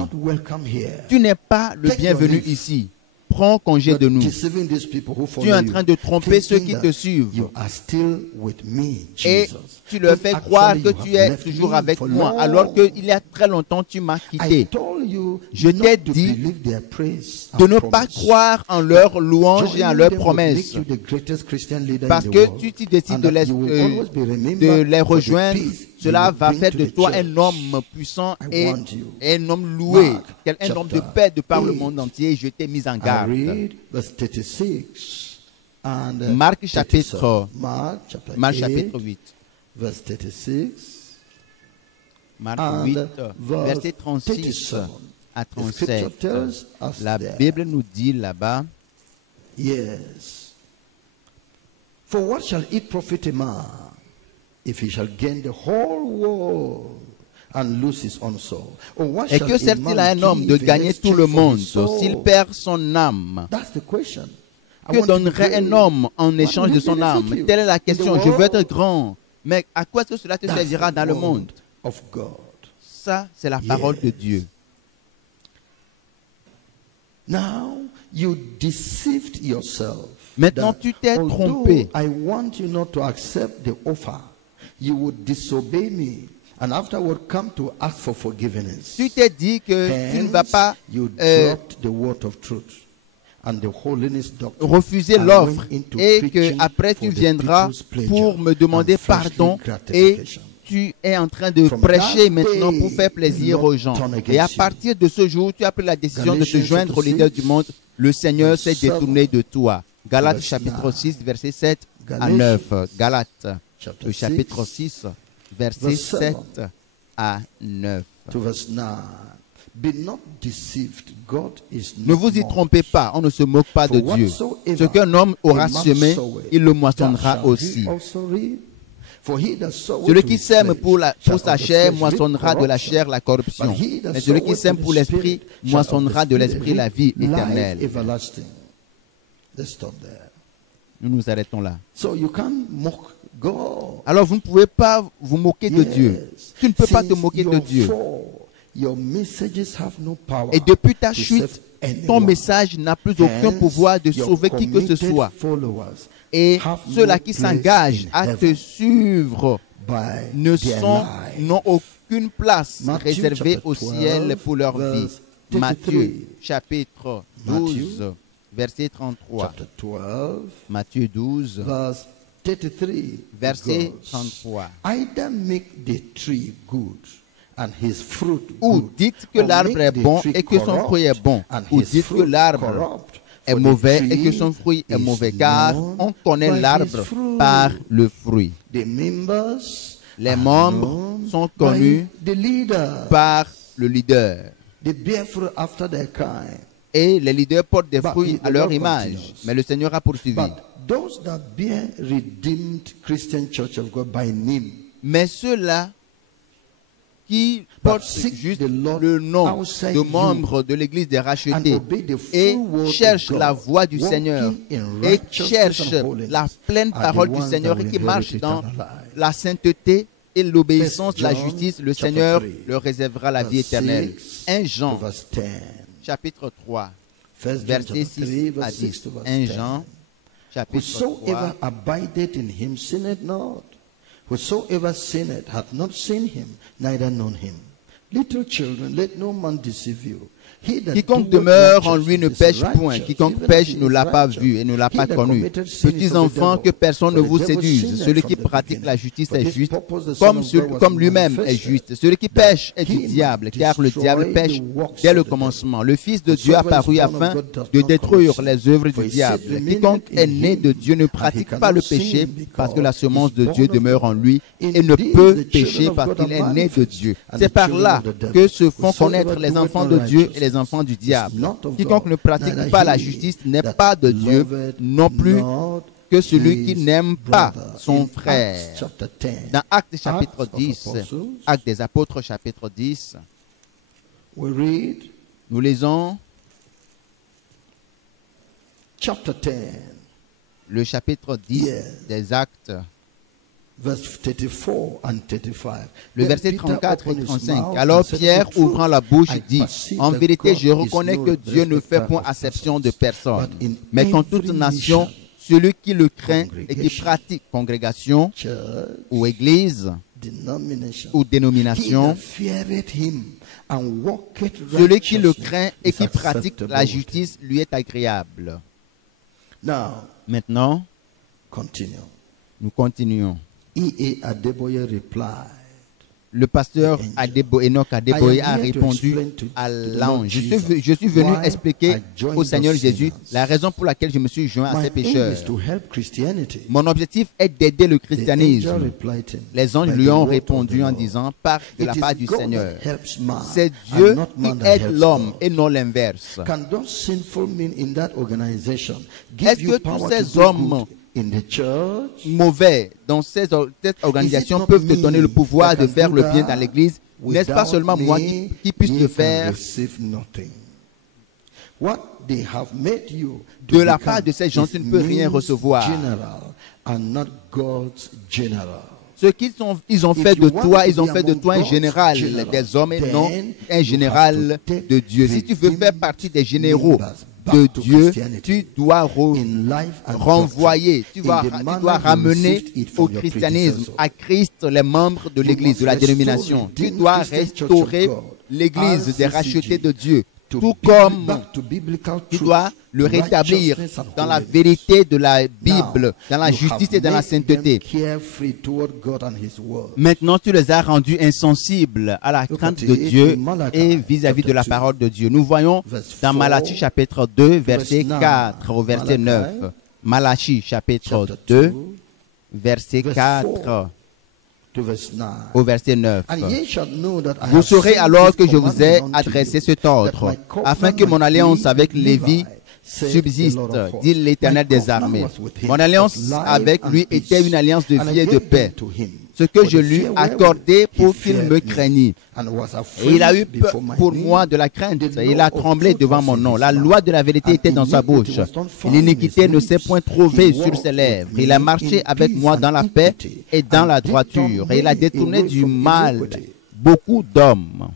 Tu n'es pas le bienvenu ici. Prends congé de nous. Tu es en train de tromper ceux qui te suivent. Et tu leur fais croire que tu es toujours avec moi, alors qu'il y a très longtemps tu m'as quitté. Je t'ai dit de ne pas croire en leurs louanges et en leurs promesses. Parce que tu décides de les rejoindre, cela va faire de toi un homme puissant et un homme loué, un homme de paix de par le monde entier. Je t'ai mis en garde. Marc chapitre 8. Marc 8, verset 36 à 37. La Bible nous dit là-bas. Yes. For what shall it profit a man if he shall gain the whole world and lose his own soul? Et que sert-il à un homme de gagner tout le monde s'il perd son âme? That's the question. Que donnerait un homme en échange de son âme? Telle est la question. Je veux être grand, mais à quoi est-ce que cela te servira dans le monde? Ça, c'est la parole de Dieu. Now, you deceived yourself. Maintenant, tu t'es trompé. I want you not to accept the offer. You would disobey me and afterward come to ask for forgiveness. Tu t'es dit que tu ne vas pas refuser l'offre et que après tu viendras pour me demander pardon et tu es en train de prêcher maintenant pour faire plaisir aux gens. Et à partir de ce jour, tu as pris la décision de te joindre au leader du monde. Le Seigneur s'est détourné de toi. Galates chapitre 6, verset 7 à 9. Galates, le chapitre 6, verset 7 à 9. Ne vous y trompez pas, on ne se moque pas de Dieu. Ce qu'un homme aura semé, il le moissonnera aussi. Celui qui sème pour sa chair moissonnera de la chair la corruption. Mais celui qui sème pour l'esprit moissonnera de l'esprit la vie éternelle. Nous nous arrêtons là. Alors vous ne pouvez pas vous moquer de Dieu. Tu ne peux pas te moquer de Dieu. Et depuis ta chute, ton message n'a plus aucun pouvoir de sauver qui que ce soit. Et ceux-là qui s'engagent à te suivre n'ont aucune place réservée au ciel pour leur vie. Matthieu chapitre 12, verset 33. Matthieu 12, verset 33. Ou dites que l'arbre est bon et que son fruit est bon, ou dites que l'arbre est mauvais et que son fruit est mauvais, car on connaît l'arbre par le fruit. Les membres sont connus par le leader. Et les leaders portent des fruits à leur image. Mais le Seigneur a poursuivi. Mais ceux-là qui portent juste le nom de membres de l'Église des rachetés et cherchent la voix du Seigneur et cherchent la pleine parole du Seigneur et qui marchent dans la sainteté et l'obéissance, la justice, le Seigneur leur réservera la vie éternelle. 1 Jean, chapitre 3, versets 6 à 10. 1 Jean, chapitre 3. Whosoever sinneth hath not seen him, neither known him. Little children, let no man deceive you. Quiconque demeure en lui ne pêche point. Quiconque pêche ne l'a pas vu et ne l'a pas connu. Petits enfants, que personne ne vous séduise. Celui qui pratique la justice est juste, comme lui-même est juste. Celui qui pêche est du diable, car le diable pêche dès le commencement. Le Fils de Dieu apparut afin de détruire les œuvres du diable. Quiconque est né de Dieu ne pratique pas le péché, parce que la semence de Dieu demeure en lui et ne peut pécher parce qu'il est né de Dieu. C'est par là que se font connaître les enfants de Dieu et les enfants du diable. Quiconque ne pratique pas la justice n'est pas de Dieu, non plus que celui qui n'aime pas son frère. Dans Actes chapitre 10, Actes des apôtres chapitre 10, nous lisons le chapitre 10 des Actes, le verset 34 et 35. Alors Pierre, ouvrant la bouche, dit, « En vérité, je reconnais que Dieu ne fait point acception de personne, mais qu'en toute nation, celui qui le craint et qui pratique congrégation ou église ou dénomination, celui qui le craint et qui pratique la justice lui est agréable. » Maintenant, nous continuons. Le pasteur Enoch Adeboye a répondu à l'ange. Je suis venu expliquer au Seigneur Jésus la raison pour laquelle je me suis joint à ces pécheurs. Mon objectif est d'aider le christianisme. Les anges lui ont répondu en disant, par de la part du Seigneur. C'est Dieu qui aide l'homme et non l'inverse. Est-ce que tous ces hommes mauvais dans cette organisation peuvent te donner le pouvoir de faire le bien dans l'église? N'est-ce pas seulement moi qui puisse le faire? De la part de ces gens, tu ne peux rien recevoir. Ce qu'ils ont fait de toi, ils ont fait de toi un général des hommes et non un général de Dieu. Si tu veux faire partie des généraux de Dieu, tu dois renvoyer, tu dois ramener au christianisme, à Christ, les membres de l'église, de la dénomination. Tu dois restaurer l'église des rachetés de Dieu, tout comme tu dois le rétablir dans la vérité de la Bible, dans la justice et dans la sainteté. Maintenant, tu les as rendus insensibles à la crainte de Dieu et vis-à-vis de la parole de Dieu. Nous voyons dans Malachie chapitre 2, verset 4 au verset 9. Malachie chapitre 2, verset 4 au verset 9. Vous saurez alors que je vous ai adressé cet ordre, afin que mon alliance avec Lévi subsiste, dit l'Éternel des armées. Mon alliance avec lui était une alliance de vie et de paix, ce que je lui accordais pour qu'il me craignît. Et il a eu peur pour moi de la crainte, et il a tremblé devant mon nom. La loi de la vérité était dans sa bouche, et l'iniquité ne s'est point trouvée sur ses lèvres. Il a marché avec moi dans la paix et dans la droiture, et il a détourné du mal beaucoup d'hommes.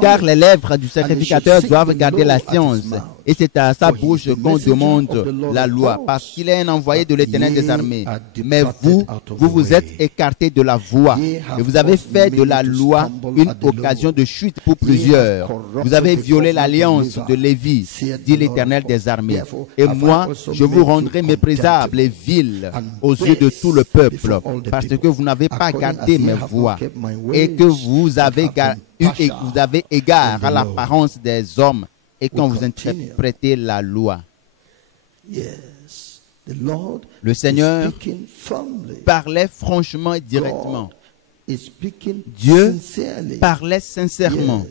Car les lèvres du sacrificateur doivent garder la science, et c'est à sa bouche qu'on demande la loi, parce qu'il est un envoyé de l'Éternel des armées. Mais vous vous êtes écartés de la voie, et vous avez fait de la loi une occasion de chute pour plusieurs. Vous avez violé l'alliance de Lévi, dit l'Éternel des armées. Et moi, je vous rendrai méprisable et vil aux yeux de tout le peuple, parce que vous n'avez pas gardé mes voies, et que vous avez égard à l'apparence des hommes et quand vous interprétez la loi. Le Seigneur parlait franchement et directement. Dieu parlait sincèrement.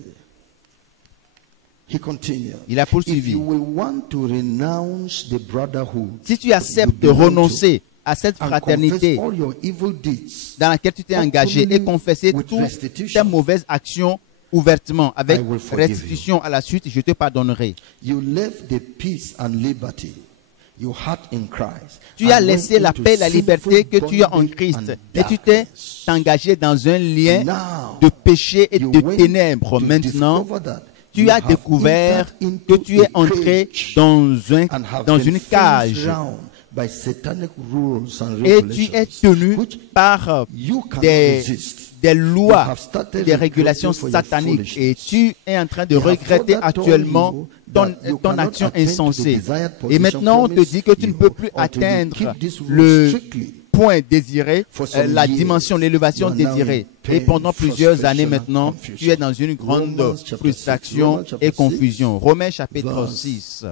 Il a poursuivi. Si tu acceptes de renoncer à cette fraternité dans laquelle tu t'es engagé et confesser toutes tes mauvaises actions ouvertement avec restitution à la suite, je te pardonnerai. Tu as laissé la paix et la liberté que tu as en Christ et tu t'es engagé dans un lien de péché et de ténèbres. Maintenant, tu as découvert que tu es entré dans une cage et tu es tenu par des lois, des régulations sataniques, et tu es en train de regretter actuellement ton action insensée. Et maintenant, on te dit que tu ne peux plus atteindre le point désiré, la dimension, l'élévation désirée. Et pendant plusieurs années maintenant, tu es dans une grande frustration et confusion. Romains chapitre 6.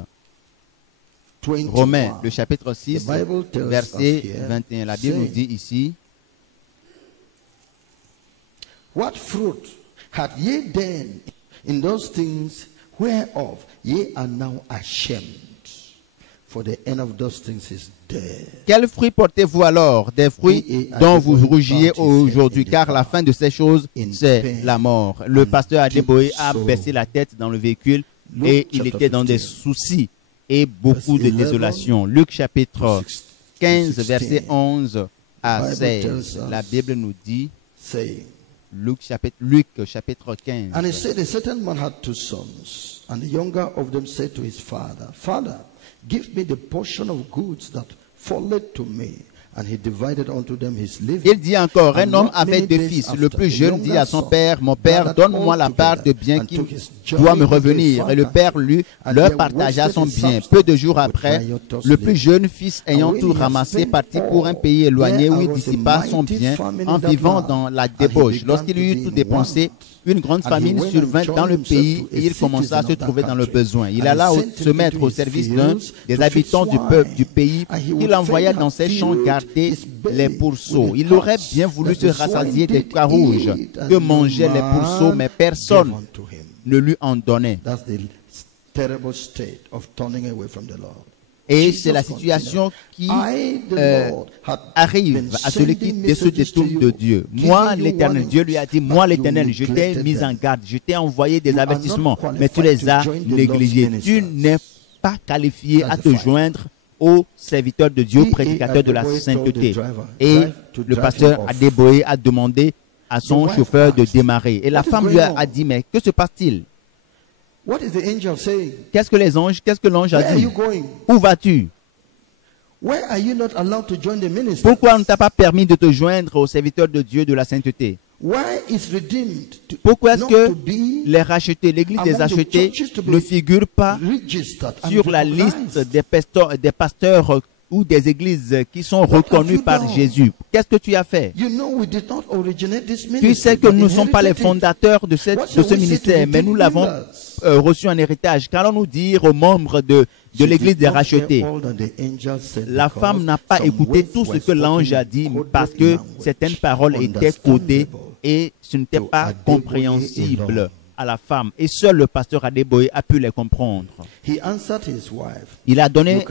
Romains, le chapitre 6, verset 21. La Bible nous dit ici, what fruit had ye then in those things whereof ye are now ashamed? For the end of those things is death. Quels fruits portez-vous alors? Des fruits dont vous rougiez aujourd'hui, car la fin de ces choses, c'est la mort. Le pasteur Adeboye a baissé la tête dans le véhicule et il était dans des soucis et beaucoup de désolation. Luc chapitre 15, verset 11 à 16. La Bible nous dit, Luc chapitre 15. And he said, a certain man had 2 sons, and the younger of them said to his father, Father, give me the portion of goods that falleth to me. And he divided unto them his living. Il dit encore, un homme avait 2 fils. Le plus jeune dit à son père, mon père, donne-moi la part de bien qui doit me revenir. Et le père leur partagea son bien. Peu de jours après, le plus jeune fils ayant tout ramassé partit pour un pays éloigné où il dissipa son bien en vivant dans la débauche. Lorsqu'il eut tout dépensé, une grande famine survint dans le pays et il commença à se trouver dans le besoin. Il alla se mettre au service d'un des habitants du pays. Il envoya dans ses champs garder les pourceaux. Il aurait bien voulu se rassasier des carouges que mangeaient les pourceaux, mais personne ne lui en donnait. Et c'est la situation qui arrive à celui qui se détourne de Dieu. Moi, l'Éternel, Dieu lui a dit, moi, l'Éternel, je t'ai mis en garde, je t'ai envoyé des avertissements, mais tu les as négligés. Tu n'es pas qualifié à te joindre aux serviteurs de Dieu, prédicateurs de la sainteté. Et le pasteur Adeboye a demandé à son chauffeur de démarrer. Et la femme lui a dit, mais que se passe-t-il? Qu'est-ce que l'ange a dit? Où vas-tu? Pourquoi on ne t'a pas permis de te joindre aux serviteurs de Dieu de la sainteté? Pourquoi est-ce que les rachetés, l'église des rachetés ne figure pas sur la liste des pasteurs ou des églises qui sont reconnues par Jésus? Qu'est-ce que tu as fait? Tu sais que nous ne sommes pas les fondateurs de ce ministère, mais nous l'avons reçu en héritage. Qu'allons-nous dire aux membres de l'église des rachetés? La femme n'a pas écouté tout ce que l'ange a dit parce que certaines paroles étaient codées et ce n'était pas compréhensible à la femme. Et seul le pasteur Adeboye a pu les comprendre. Il a donné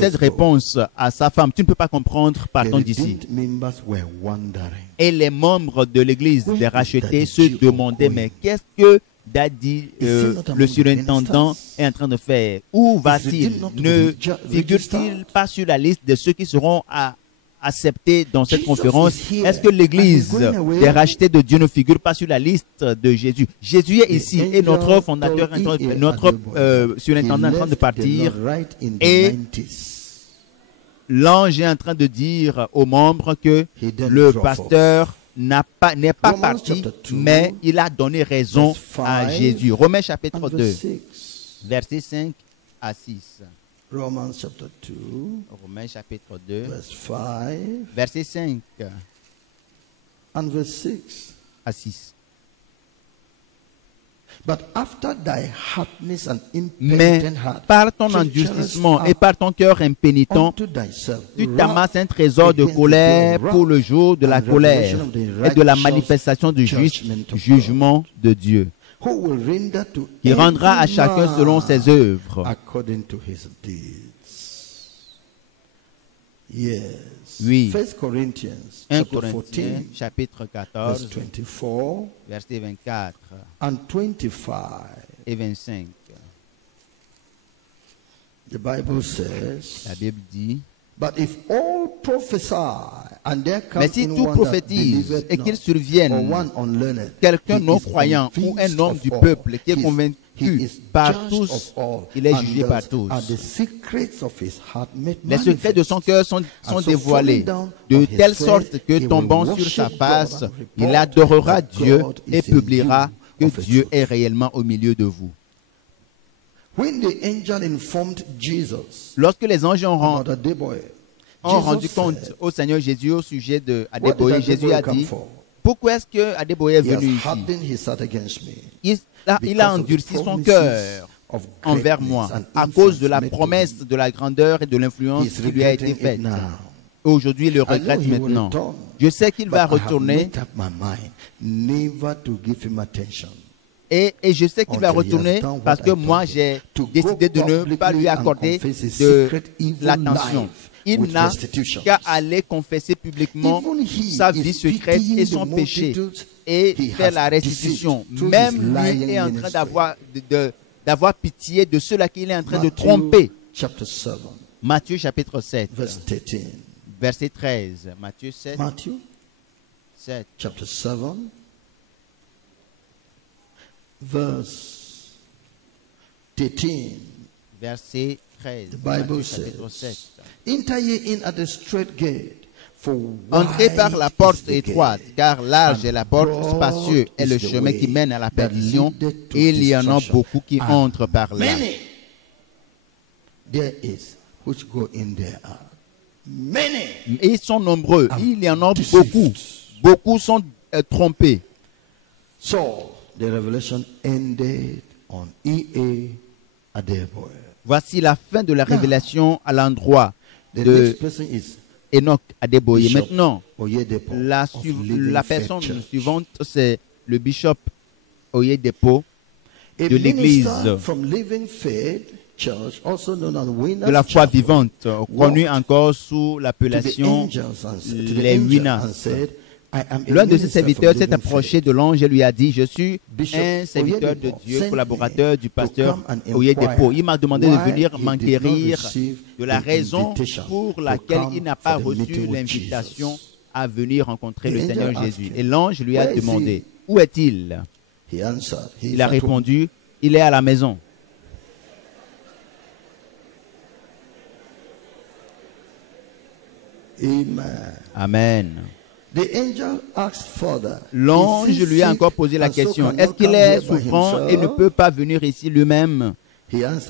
cette réponse à sa femme. Tu ne peux pas comprendre, partons d'ici. Et les membres de l'église des rachetés se demandaient, mais qu'est-ce que Daddy, le surintendant, est en train de faire? Où va-t-il? Ne figure-t-il pas sur la liste de ceux qui seront acceptés dans cette conférence? Est-ce que l'église des rachetés de Dieu ne figure pas sur la liste de Jésus? Jésus est ici et notre fondateur, notre surintendant est en train de partir et l'ange est en train de dire aux membres que le pasteur n'est pas parti, mais il a donné raison à Jésus. Romains chapitre 2, versets 5 à 6. Romans chapter 2, Romains chapitre 2, verse 5 verset 5 and verse 6. à 6. But after thy hardness and Mais impenitent heart, par ton endurcissement et par ton cœur impénitent, unto thyself tu t'amasses un trésor de colère pour le jour de la colère et de la manifestation du juste jugement de Dieu, who will render to qui rendra à every chacun man selon ses œuvres. according to his deeds. Yes. Oui. 1 Corinthians 1 chapter Corinthiens 14, chapitre verse 14, 24 versets 24 and 25. et 25. The Bible says, La Bible dit, but if all prophesy and there come mais si in tout one that prophétise believeth et qu'il not, survienne or one unlearned, quelqu'un he non is croyant ou un convinced homme of du all. peuple qui est He convaincu is par judged tous, of all, il est and jugé thus par tous. are the secrets of his heart made Les secrets de son manifest. cœur sont And so dévoilés falling down de on his telle face, sorte que he will tombant sur worship sa God face, and il report adorera that Dieu God et is in publiera que you of a Dieu truth. est réellement au milieu de vous. When the angel informed Jesus Lorsque les anges ont about Adeboye, rendu Jesus compte said, au Seigneur Jésus au sujet de what did Adeboye, Jésus a Adeboye come dit, for? pourquoi est-ce que Adeboye est He has venu ici? hardened his heart against me. Il a because of the endurci son promises cœur of envers greatness moi and à cause de la influence made to promesse him. de la grandeur et de l'influence He's qui lui a été regretting faite. it now. Aujourd'hui, il le I know regrette he will maintenant. return, Je sais qu'il but va I have retourner, made up my mind never to give him attention. Et je sais qu'il va retourner parce que moi, j'ai décidé de ne pas lui accorder de l'attention. Il n'a qu'à aller confesser publiquement sa vie secrète et son péché et faire la restitution. Même lui est en train d'avoir pitié de ceux-là qu'il est en train de tromper. Matthieu chapitre 7, verset 13. Matthieu 7, chapter 7, verse 13. Verset 13. The Bible says, Enter ye in at the straight gate. Entrez par la porte étroite, car large est la porte, spacieux est le chemin qui mène à la perdition, et il y en a beaucoup qui entrent par là. Et ils sont nombreux, il y en a beaucoup. Beaucoup sont trompés. So, the revelation ended on E.A. Adeboye. Voici la fin de la révélation à l'endroit de Enoch Adeboye. Maintenant, la personne suivante, c'est le bishop Oyedepo de l'église de la foi vivante, connu encore sous l'appellation les Winas. L'un de ses serviteurs s'est approché de l'ange et lui a dit: je suis un serviteur de Dieu, collaborateur du pasteur Oyedepo. Il m'a demandé de venir m'enquérir de la raison pour laquelle il n'a pas reçu l'invitation à venir rencontrer le Seigneur Jésus. Et l'ange lui a demandé: où est-il? Il a répondu: il est à la maison. Amen. L'ange lui a encore posé la question: est-ce qu'il est souffrant et ne peut pas venir ici lui-même? Il a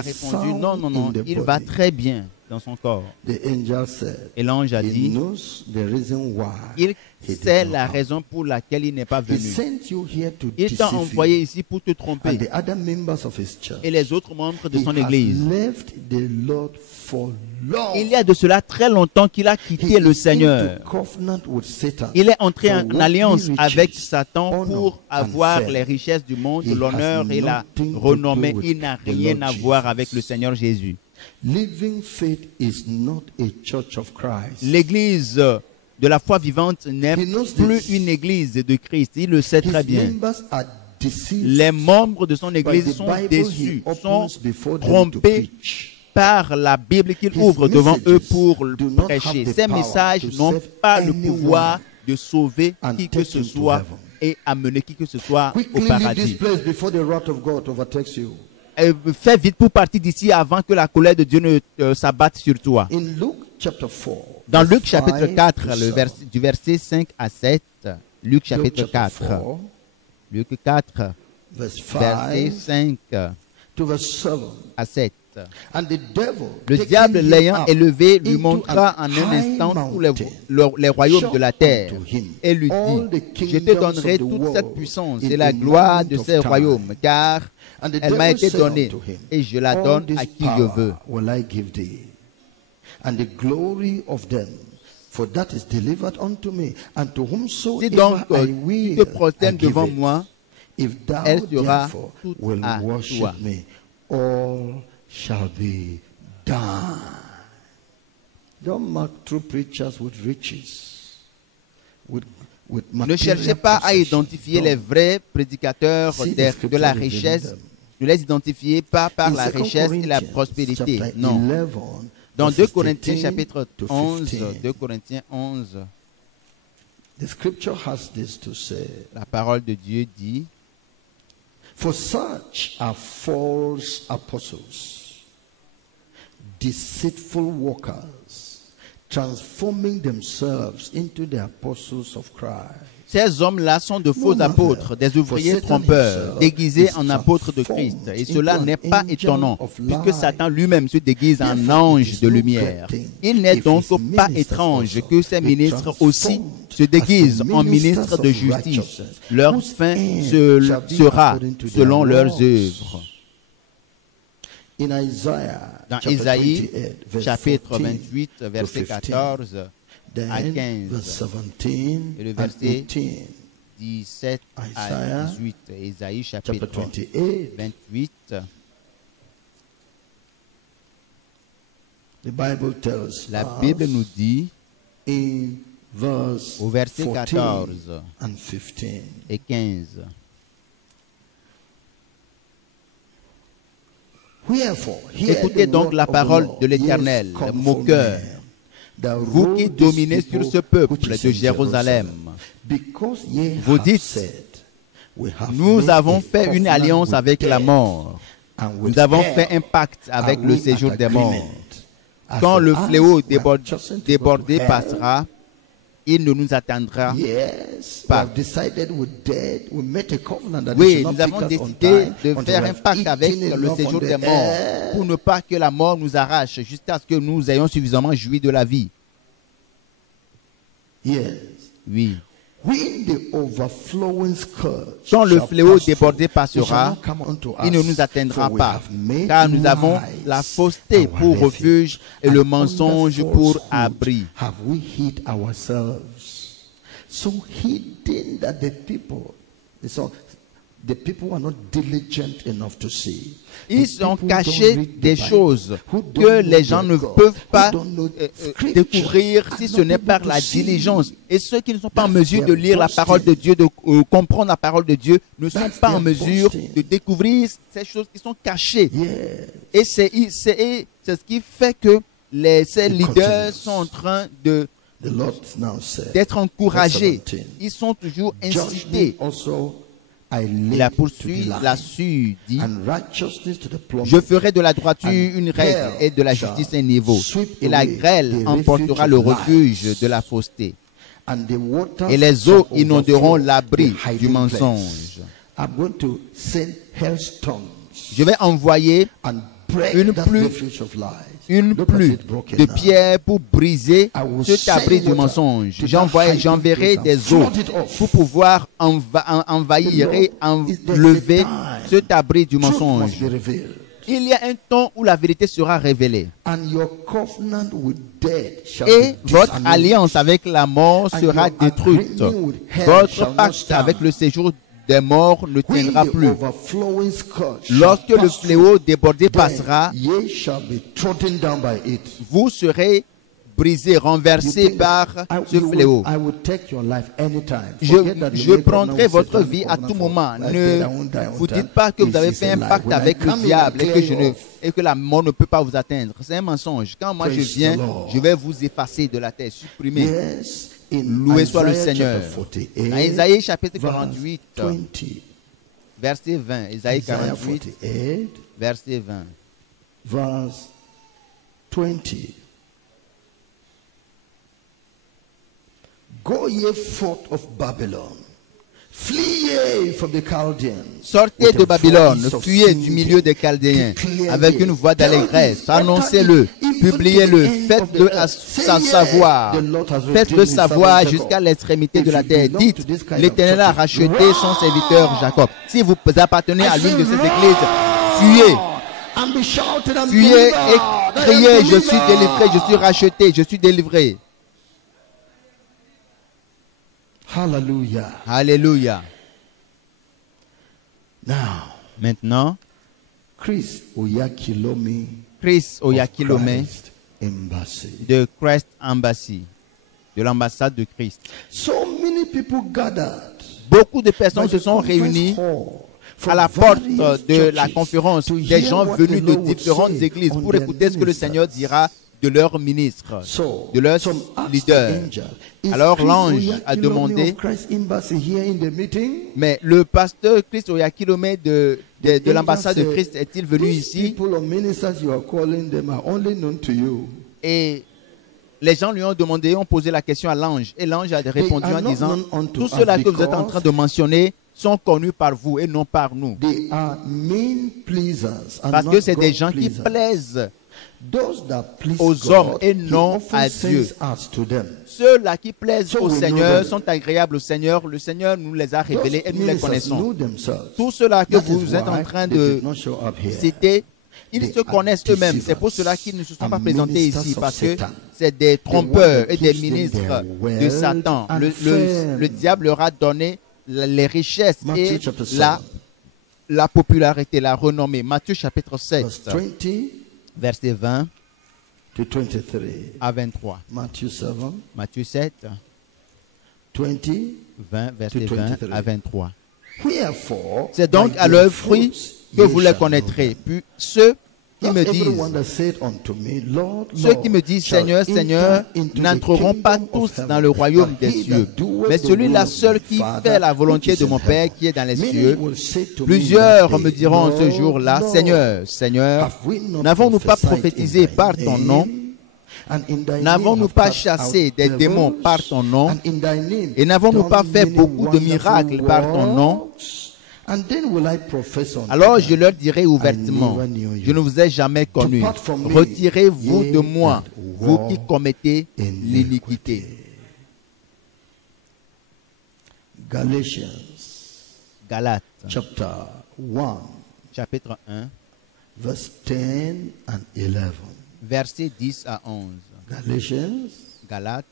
répondu: non, il va très bien dans son corps. Et l'ange a dit: il sait la raison pour laquelle il n'est pas venu. Il t'a envoyé ici pour te tromper. Et les autres membres de son église. Il y a de cela très longtemps qu'il a quitté le Seigneur. Il est entré en alliance avec Satan pour avoir les richesses du monde, l'honneur et la renommée. Il n'a rien à voir avec le Seigneur Jésus. L'église de la foi vivante n'est plus une église de Christ. Il le sait très bien. Les membres de son église sont déçus, sont trompés par la Bible qu'il ouvre devant eux pour prêcher. Ces messages n'ont pas le pouvoir de sauver qui que ce soit et amener qui que ce soit au paradis. Fais vite pour partir d'ici avant que la colère de Dieu ne s'abatte sur toi. Dans Luc chapitre 4, du verset 5 à 7, Luc chapitre 4, Luc 4, verset 5 à 7. Le diable l'ayant élevé lui montra en un instant tous les royaumes de la terre et lui dit: je te donnerai toute cette puissance et la gloire de ces royaumes, car elle m'a été donnée et je la donne à qui je veux. Si donc tu te prosternes devant moi, elle sera toute à toi. Shall be done. Don't mark true preachers with riches. Ne cherchez pas à identifier les vrais prédicateurs de la richesse. Ne les identifiez pas par la richesse et la prospérité. Non. Dans 2 Corinthiens chapitre 11, 2 Corinthiens 11, la parole de Dieu dit: For such are false apostles, deceitful workers, transforming themselves into the apostles of Christ. Ces hommes-là sont de faux apôtres, des ouvriers trompeurs, déguisés en apôtres de Christ. Et cela n'est pas étonnant, puisque Satan lui-même se déguise en ange de lumière. Il n'est donc pas étrange que ces ministres aussi se déguisent en ministres de justice. Leur fin sera selon leurs œuvres. Dans Isaïe, chapitre 28, verset 14 à 15, et le verset 17 à 18. Ésaïe chapitre 28. La Bible nous dit au verset 14 et 15. Écoutez donc la parole de l'Éternel, moqueur, vous qui dominez sur ce peuple de Jérusalem. Vous dites, nous avons fait une alliance avec la mort. Nous avons fait un pacte avec le séjour des morts. Quand le fléau débordé passera, il ne nous atteindra pas. Oui, nous avons décidé de faire un pacte avec le séjour des morts pour ne pas que la mort nous arrache jusqu'à ce que nous ayons suffisamment joui de la vie. Oui. Quand le fléau débordé passera, il ne nous atteindra pas, car nous avons la fausseté pour refuge et le mensonge pour abri. Ils ont caché des choses que les gens ne peuvent pas découvrir si ce n'est par la diligence. Et ceux qui ne sont pas en mesure de lire la parole de Dieu, de comprendre la parole de Dieu, ne sont pas en mesure de découvrir ces choses qui sont cachées. Et c'est ce qui fait que ces leaders sont en train d'être encouragés. Ils sont toujours incités. Il a poursuivi là-dessus, dit, je ferai de la droiture une règle et de la justice un niveau, et la grêle emportera le refuge de la fausseté, et les eaux inonderont l'abri du mensonge. Je vais envoyer une pluie de pierres pour briser cet abri du mensonge. J'enverrai des eaux pour pouvoir envahir et enlever cet abri du mensonge. Il y a un temps où la vérité sera révélée. Et votre alliance avec la mort sera détruite. Votre pacte avec le séjour des morts ne tiendra plus. Lorsque le fléau débordé passera, vous serez brisé, renversé par ce fléau. Je prendrai votre vie à tout moment. Ne vous dites pas que vous avez fait un pacte avec le diable et que la mort ne peut pas vous atteindre. C'est un mensonge. Quand moi je viens, je vais vous effacer de la terre, supprimer. Loué soit le Seigneur. Dans Ésaïe chapitre 48, verset 20. Ésaïe 48, verset 20. Verse 20. Go ye forth of Babylon. Flee ye from the Chaldeans. Sortez de Babylone, fuyez du milieu des Chaldéens avec une voix d'allégresse. Annoncez-le, publiez-le, faites-le savoir. Faites-le savoir jusqu'à l'extrémité de la terre. Dites, l'Éternel a racheté son serviteur Jacob. Si vous appartenez à l'une de ces églises, fuyez. Fuyez et criez, je suis délivré, je suis racheté, je suis délivré. Hallelujah. Alléluia. Maintenant, Chris Oyakilome de Christ Embassy, de l'ambassade de Christ. Beaucoup de personnes se sont réunies à la porte de la conférence, des gens venus de différentes églises pour écouter ce que le Seigneur dira de leur ministre, de leur leader. Alors l'ange a demandé, mais le pasteur Christ Oyakilome de l'ambassade de Christ est-il venu ici? Et les gens lui ont demandé, ont posé la question à l'ange. Et l'ange a répondu en disant, tout cela que vous êtes en train de mentionner sont connus par vous et non par nous. Parce que c'est des gens qui plaisent aux hommes et non à Dieu. Ceux-là qui plaisent au Seigneur sont agréables au Seigneur. Le Seigneur nous les a révélés et nous les connaissons. Tous ceux-là que vous êtes en train de citer, ils se connaissent eux-mêmes. C'est pour cela qu'ils ne se sont pas présentés ici, parce que c'est des trompeurs et des ministres de Satan. Le diable leur a donné les richesses Matthew et chapter 7. la popularité, la renommée. Matthieu chapitre 7, Verse 20 verset 20 to 23. à 23. Matthew 7, Matthieu 7, 20. 20, verset 20 à 23. Wherefore, C'est donc by à their leurs fruits fruits que ye vous les shall know connaîtrez. them. Puis ceux qui Not me everyone disent, that said unto me, Lord, ceux Lord, qui me disent shall Seigneur, enter Seigneur, into the n'entreront pas kingdom tous of heaven, dans le royaume but des he cieux, that doeth mais the celui-là will of seul my qui Father fait la which volonté is de in mon Père heaven. qui est dans les Many cieux. will say to me Plusieurs that me day, diront ce Lord, jour-là, Lord, Seigneur, Seigneur, have we not n'avons-nous pas prophesied prophétisé in thy par ton nom? name? And in thy name N'avons-nous have pas cast chassé out des démons devils? par ton nom? And in thy name Et n'avons-nous done pas fait many beaucoup de wonderful miracles par ton nom? works? And then will I profess unto Alors je them, leur dirai ouvertement, I never knew you. je ne vous ai jamais connu. Depart from me, Retirez-vous ye de moi, that vous walk qui commettez iniquity. l'iniquité. Galatians Galates, chapter 1, chapitre 1, verse 10 and 11. versets 10 à 11. Galatians Galates,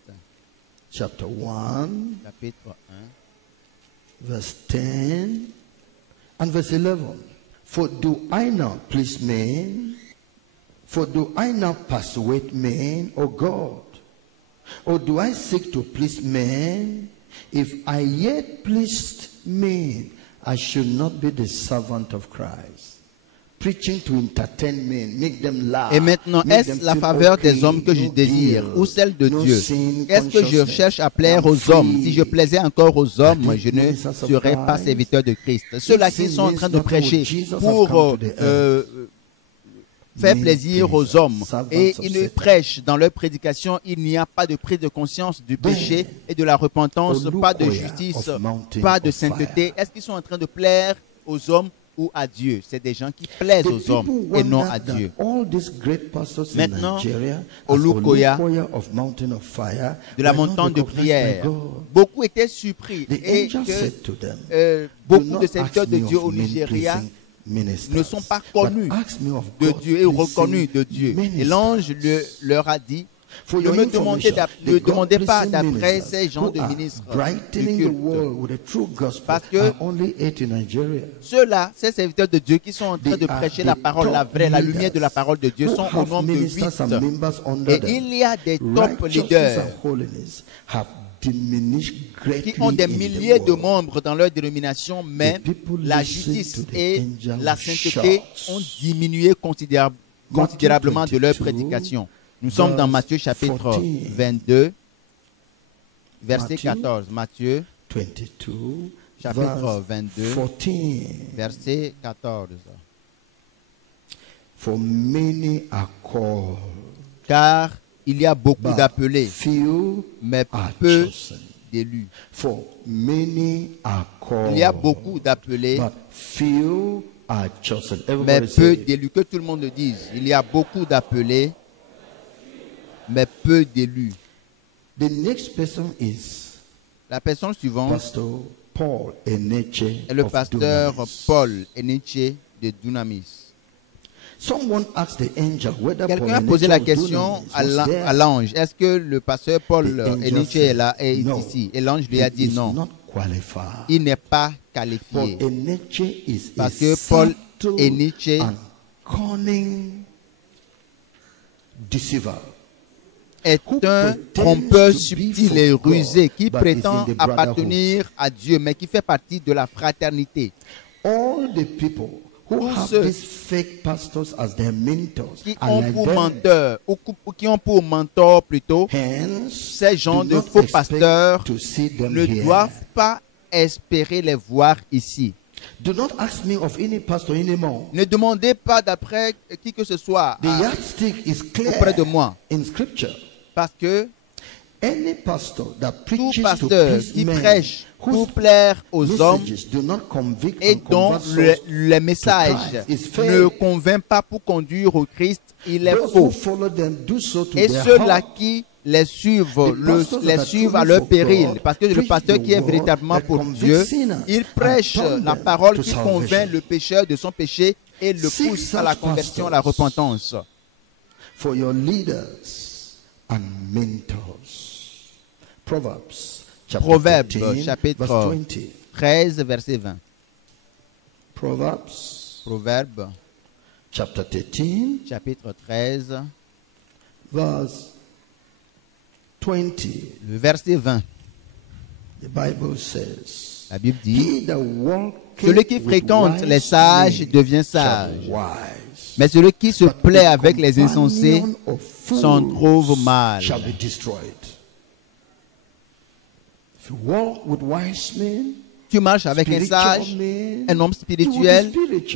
chapter 1, chapitre 1, verse 10 and verse 11. For do I now please men? For do I now persuade men, O God? Or do I seek to please men? If I yet pleased men, I should not be the servant of Christ. Preaching to entertain men, make them laugh. Et maintenant, make est-ce them la feel faveur okay, des hommes que je no désire guilt, ou celle de no Dieu? sin Est-ce que je consciousness. cherche à plaire I am aux hommes? free. Si je plaisais encore aux hommes, I je think ne ministers of serais pas Christ, serviteur de Christ. Ceux-là qui sont en train de prêcher pour faire plaisir aux hommes et ils ne prêchent dans leur prédication, il n'y a pas de prise de conscience du péché et de la repentance, pas de justice, pas de sainteté. Est-ce qu'ils sont en train de plaire aux hommes ou à Dieu? C'est des gens qui plaisent aux hommes et non à Dieu. Maintenant, au Lukoya, de la montagne de prière, beaucoup étaient surpris et que beaucoup de serviteurs de Dieu au Nigeria ne sont pas connus de Dieu et reconnus de Dieu. Et l'ange leur a dit, ne me demandez pas d'après ces gens de ministres du culte. Parce que ceux-là, ces serviteurs de Dieu qui sont en train de prêcher la parole, la vraie, la lumière de la parole de Dieu, sont au nombre de 8. Et il y a des top leaders qui ont des milliers de membres dans leur dénomination, mais la justice et la sainteté ont diminué considérablement de leur prédication. Nous sommes dans Matthieu chapitre 22, verset 14. Matthieu chapitre 22, verset 14. Car il y a beaucoup d'appelés, mais peu d'élus. Il y a beaucoup d'appelés, mais peu d'élus. Que tout le monde le dise. Il y a beaucoup d'appelés, mais peu d'élus. La personne suivante est le pasteur Paul Eneche de Dunamis. Quelqu'un a posé la question à l'ange. Est-ce que le pasteur Paul Eneche est là et est ici? Et l'ange lui a dit non. Il n'est pas qualifié. Parce que Paul Eneche est un trompeur subtil et rusé qui prétend appartenir à Dieu, mais qui fait partie de la fraternité. Tous ceux qui ont pour menteur, ou qui ont pour mentor plutôt, ces gens de faux pasteurs ne doivent pas espérer les voir ici. Ne demandez pas d'après qui que ce soit auprès de moi. Parce que tout pasteur qui prêche pour plaire aux hommes et dont le message ne convainc pas pour conduire au Christ, il est faux. Et ceux-là qui les suivent à leur péril. Parce que le pasteur qui est véritablement pour Dieu, il prêche la parole qui convainc le pécheur de son péché et le pousse à la conversion, à la repentance. Proverbes chapitre 13, verset 20. Proverbs chapter 13, chapitre 13, verse 20. le verset 20. The Bible says, La Bible dit, He that walketh celui qui with fréquente wise les sages men devient shall sage, be wise, mais celui qui se but plaît the avec les insensés companion of fools s'en trouve mal. shall be destroyed. If you walk with wise men, Tu marches avec un sage, un homme spirituel,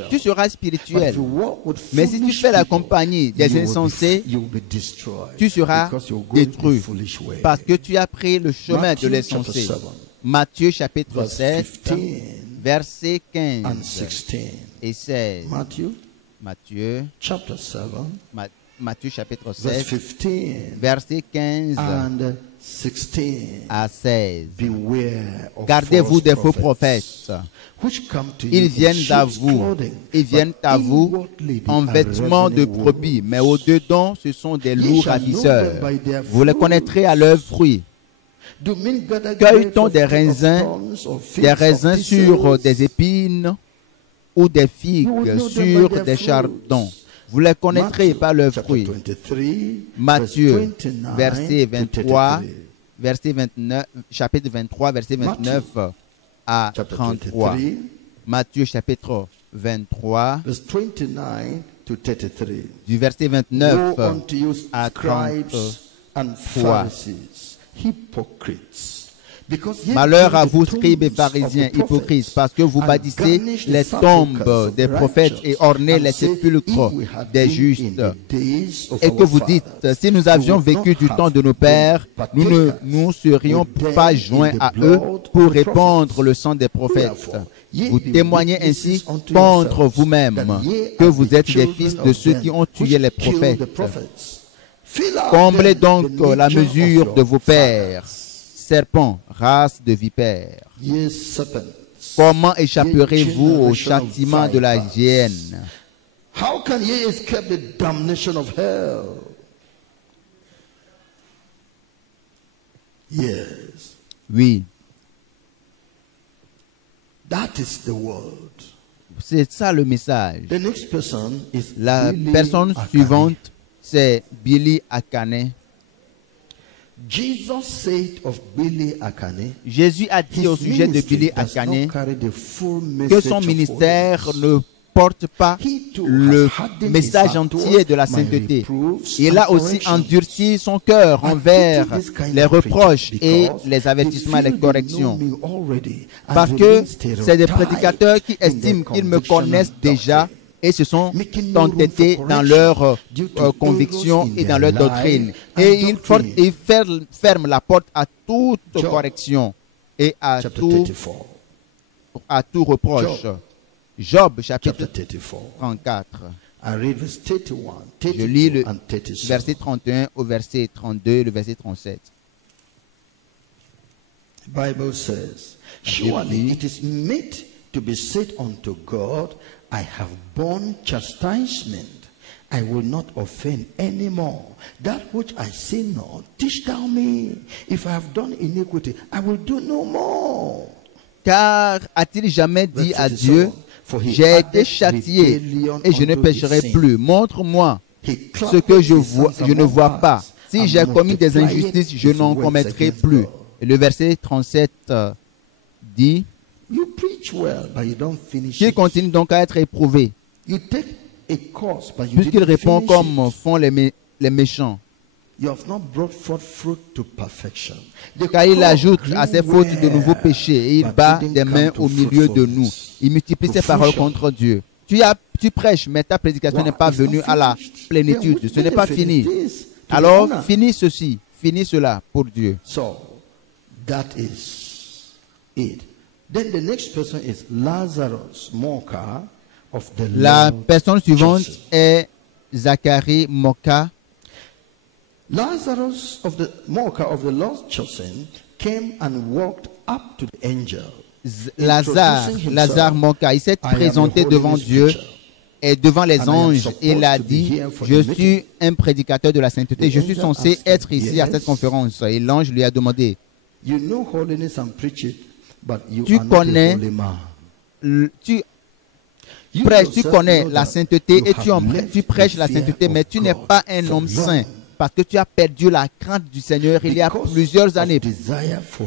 tu seras spirituel. Mais si tu fais la compagnie des insensés, tu seras détruit parce que tu as pris le chemin de l'insensé. Matthieu chapitre 7, versets 15 et 16. Matthieu chapitre 7, versets 15 à 16. Gardez-vous des faux prophètes. Ils viennent à vous en vêtements de brebis, mais au-dedans, ce sont des loups ravisseurs. Vous les connaîtrez à leurs fruits. Cueille-t-on des raisins sur des épines ou des figues sur des chardons? Vous les connaîtrez par leurs fruits. Matthieu, verset 23, verset 29, chapitre 23, verset 29 à 33. Matthieu, chapitre 23, du verset 29 à 33. Malheur à vous, scribes et pharisiens hypocrites, parce que vous bâtissez les tombes des prophètes et ornez les sépulcres des justes. Et que vous dites, si nous avions vécu du temps de nos pères, nous ne nous serions pas joints à eux pour répandre le sang des prophètes. Vous témoignez ainsi contre vous-même que vous êtes des fils de ceux qui ont tué les prophètes. Comblez donc la mesure de vos pères. Serpents, race de vipères. Comment échapperez-vous au châtiment de la géhenne? How can ye escape the damnation of hell? Yes. Oui. That is the word. C'est ça le message. The next person is La Billy personne Akane. suivante, c'est Billy Akane. Jesus said of Billy Akane, Jésus a dit au sujet de Billy does not Akane carry the full que message son of ministère holiness. ne porte pas He too le has hardened message his entier heart de la towards my sainteté. reproofs Il a and aussi corrections. endurci son cœur envers this kind les of reproches preaching et because les avertissements et they les feel corrections. they know me already and Parce they que remain c'est des stereotyped prédicateurs qui in their estiment qu'ils me conviction and connaissent déjà doctrine, et se sont making no room for entêtés dans correction leurs due to convictions errors in et dans their leur doctrine. life Et and ils doctrine. ferment la porte à toute Job, correction et à Chapter tout 34. reproche. Job, chapitre Chapter 34. 34. I read verse 31, Je lis 32 le and 37. verset 31 au verset 32 et le verset 37. The Bible says, Bible surely dit, it is meet to be said unto God, I have borne chastisement. I will not offend any more. That which I say not, teach thou me. If I have done iniquity, I will do no more. Car a-t-il jamais dit Verse à 37, Dieu, for he j'ai été added châtié rebellion et je ne unto pécherai his sin. plus. Montre-moi He ce que je clapped his ne hands vois among pas. us Si and j'ai commis des multiplied injustices, je his n'en words commettrai against plus. God. Et le verset 37 dit, You preach well, but you don't finish qu'il it. continue donc à être éprouvé, You take a course, but you puisqu'il didn't répond finish comme it. font les méchants. You have not brought forth fruit to perfection. The Car il crop ajoute grew à ses fautes de well, nouveaux péchés et il but bat didn't des come mains to au milieu de nous. fruitfulness. Il multiplie To ses paroles fruition. contre Dieu. Tu prêches, mais ta prédication Wow, n'est pas it's not venue à la finished. plénitude. Then Ce n'est pas benefit fini. is this to Alors, the honor? finis ceci, finis cela pour Dieu. So, that is it. Then the next person is Lazarus Moka of the La Lord personne suivante Chosen. est Zacharie Moka. Lazarus of the Moka of the Lord Chosen came and walked up to the angel. Lazare Moka, il s'est présenté devant Dieu et devant les anges. Il a dit, je suis un prédicateur de la sainteté. Je suis censé être ici à cette conférence. Et l'ange lui a demandé, You know holiness and preach it, Tu connais, tu connais la sainteté et tu prêches la sainteté, mais tu n'es pas un homme saint parce que tu as perdu la crainte du Seigneur il y a plusieurs années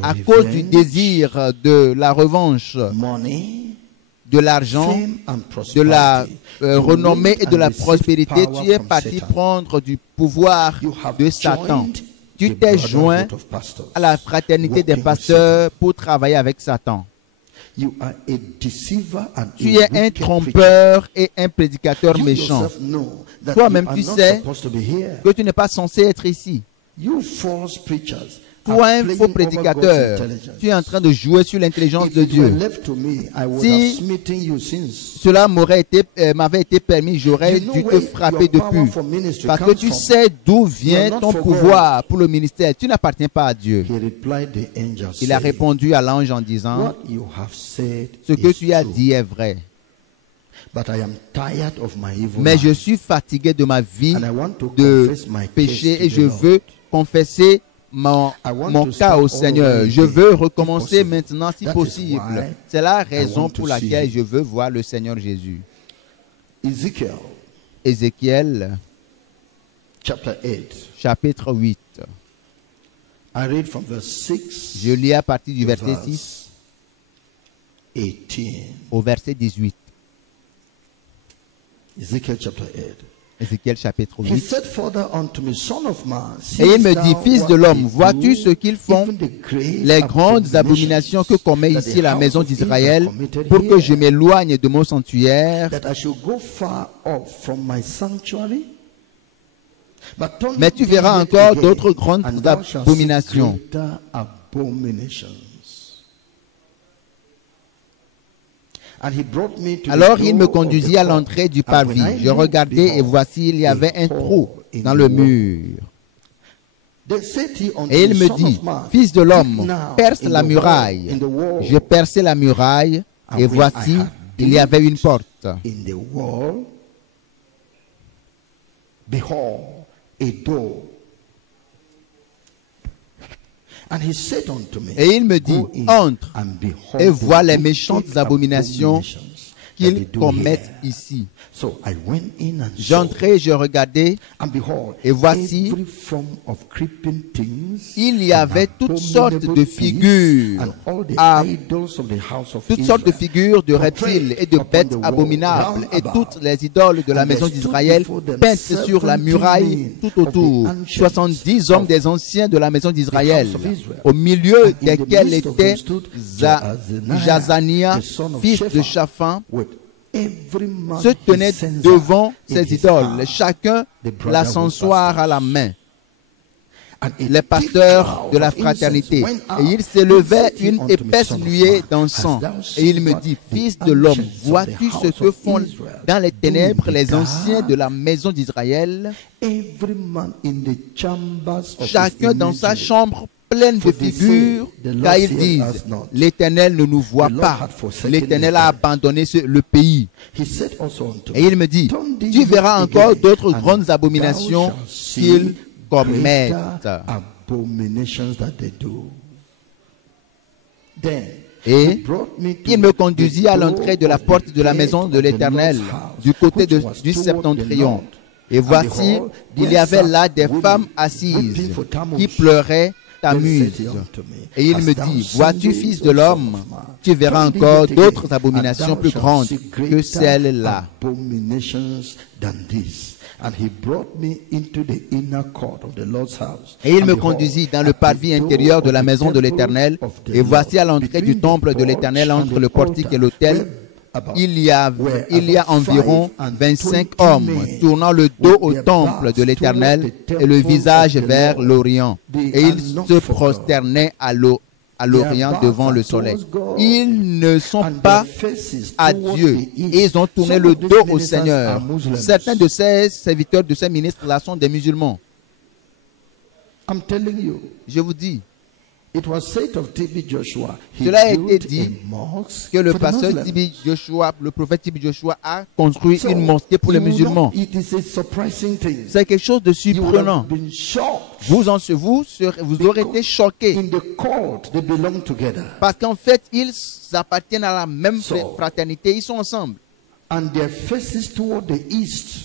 à cause du désir de la revanche, de l'argent, de la renommée et de la prospérité. Tu es parti prendre du pouvoir de Satan. Tu t'es joint à la fraternité des pasteurs pour travailler avec Satan. Tu es un trompeur et un prédicateur méchant. Toi-même, tu sais que tu n'es pas censé être ici. Toi, un faux prédicateur, tu es en train de jouer sur l'intelligence de Dieu. Si cela m'avait été permis, j'aurais dû te frapper depuis. Parce que tu sais d'où vient ton pouvoir pour le ministère. Tu n'appartiens pas à Dieu. Il a répondu à l'ange en disant, ce que tu as dit est vrai. Mais je suis fatigué de ma vie de péché et je veux confesser mon cas au Seigneur. Je veux recommencer maintenant si possible. C'est la raison pour laquelle je veux voir le Seigneur Jésus. Ézéchiel, chapitre 8. Je lis à partir du verset 6 au verset 18. Ézéchiel chapitre 8. Et il me dit, fils de l'homme, vois-tu ce qu'ils font, les grandes abominations que commet ici la maison d'Israël, pour que je m'éloigne de mon sanctuaire? Mais tu verras encore d'autres grandes abominations. Alors il me conduisit à l'entrée du parvis. Je regardai et voici, il y avait un trou dans le mur. Et il me dit, fils de l'homme, perce la muraille. Je perçai la muraille et voici, il y avait une porte. Et il me dit, entre et vois les méchantes abominations qu'ils commettent ici. J'entrai, je regardai, et voici, il y avait toutes sortes de figures, de reptiles et de bêtes abominables, et toutes les idoles de la maison d'Israël peintes sur la muraille tout autour. 70 hommes des anciens de la maison d'Israël, au milieu desquels était Jazania, fils de Shaphan, se tenait devant ces idoles, chacun l'ascensoir à la main, les pasteurs de la fraternité. Et il s'élevait une épaisse nuée d'encens. Et il me dit, fils de l'homme, vois-tu ce que font dans les ténèbres les anciens de la maison d'Israël? Chacun dans sa chambre pleine de figures, car ils disent, l'Éternel ne nous voit pas. L'Éternel a abandonné le pays. Et il me dit, tu verras encore d'autres grandes abominations qu'ils commettent. Et il me conduisit à l'entrée de la porte de la maison de l'Éternel, du côté du septentrion. Et voici, il y avait là des femmes assises qui pleuraient Tamuz. Et il me dit, vois-tu, fils de l'homme, tu verras encore d'autres abominations plus grandes que celles-là. Et il me conduisit dans le parvis intérieur de la maison de l'Éternel. Et voici à l'entrée du temple de l'Éternel, entre le portique et l'autel, il y a environ 25 hommes tournant le dos au temple de l'Éternel et le visage vers l'Orient. Et ils se prosternaient à l'Orient devant le soleil. Ils ne sont pas à Dieu. Et ils ont tourné le dos au Seigneur. Certains de ces serviteurs, de ces ministres-là sont des musulmans. Je vous dis, It was said of T.B. Joshua, he Cela a été built dit a mosque que le for the pasteur Muslims. T.B. Joshua, le prophète T.B. Joshua a construit So, une mosquée pour les you know, musulmans. it is a surprising thing. C'est quelque chose de You would surprenant. have been shocked. Vous aurez été choqués In the court, they belong together. parce qu'en fait, ils appartiennent à la même So, fraternité. Ils sont ensemble. And their faces toward the east,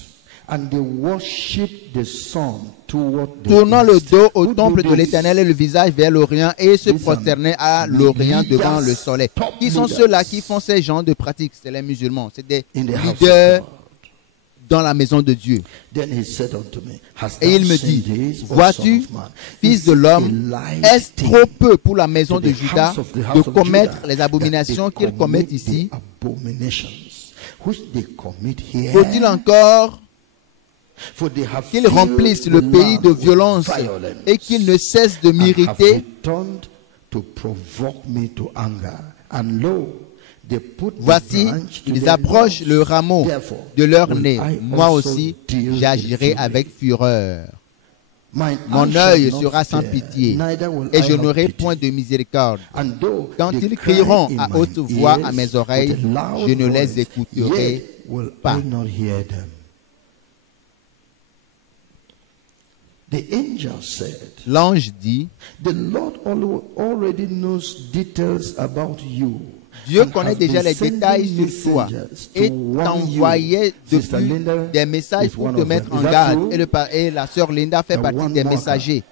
and they worship the sun toward the Tournant le east. dos au Who temple do de this? l'Éternel et le visage vers l'Orient et se Listen, prosterner à the l'Orient devant leaders, le soleil. top Qui sont leaders ceux-là qui font ces genres de pratiques? C'est les musulmans. C'est des in the house of leaders God. dans la maison de Dieu. Then he said unto me, Hast Et thou il me seen dit, this, O vois-tu, son of man? fils Is de it l'homme, a light est-ce thing trop peu pour la maison to de the Juda house of de commettre Judah les abominations that they qu'ils commettent commit ici? the abominations which they commit here? Faut-il encore For they have qu'ils remplissent filled le the pays land de with violence violence, et qu'ils ne cessent de and have m'irriter? returned to provoke me to anger. And lo, they put the Voici, branch to ils their approchent nose. le rameau Therefore, de leur will nez. I Moi also aussi, deal with j'agirai fury. avec fureur. Mine Mon eye œil shall not sera sans spare, pitié, neither will et I je have n'aurai pity. point de miséricorde. And though Quand they ils cry crieront in à my haute voix ears à mes with oreilles, a loud je ne les voice, écouterai yet will pas. I not hear them. The angel said, L'ange dit, The Lord already knows details about you. Dieu and connaît has déjà been les détails sending sur toi messengers et to warn t'envoyait you. Sister depuis Linda des messages is pour one te of mettre them. en Is that garde. true? Et la sœur Linda fait The partie one des marker. messagers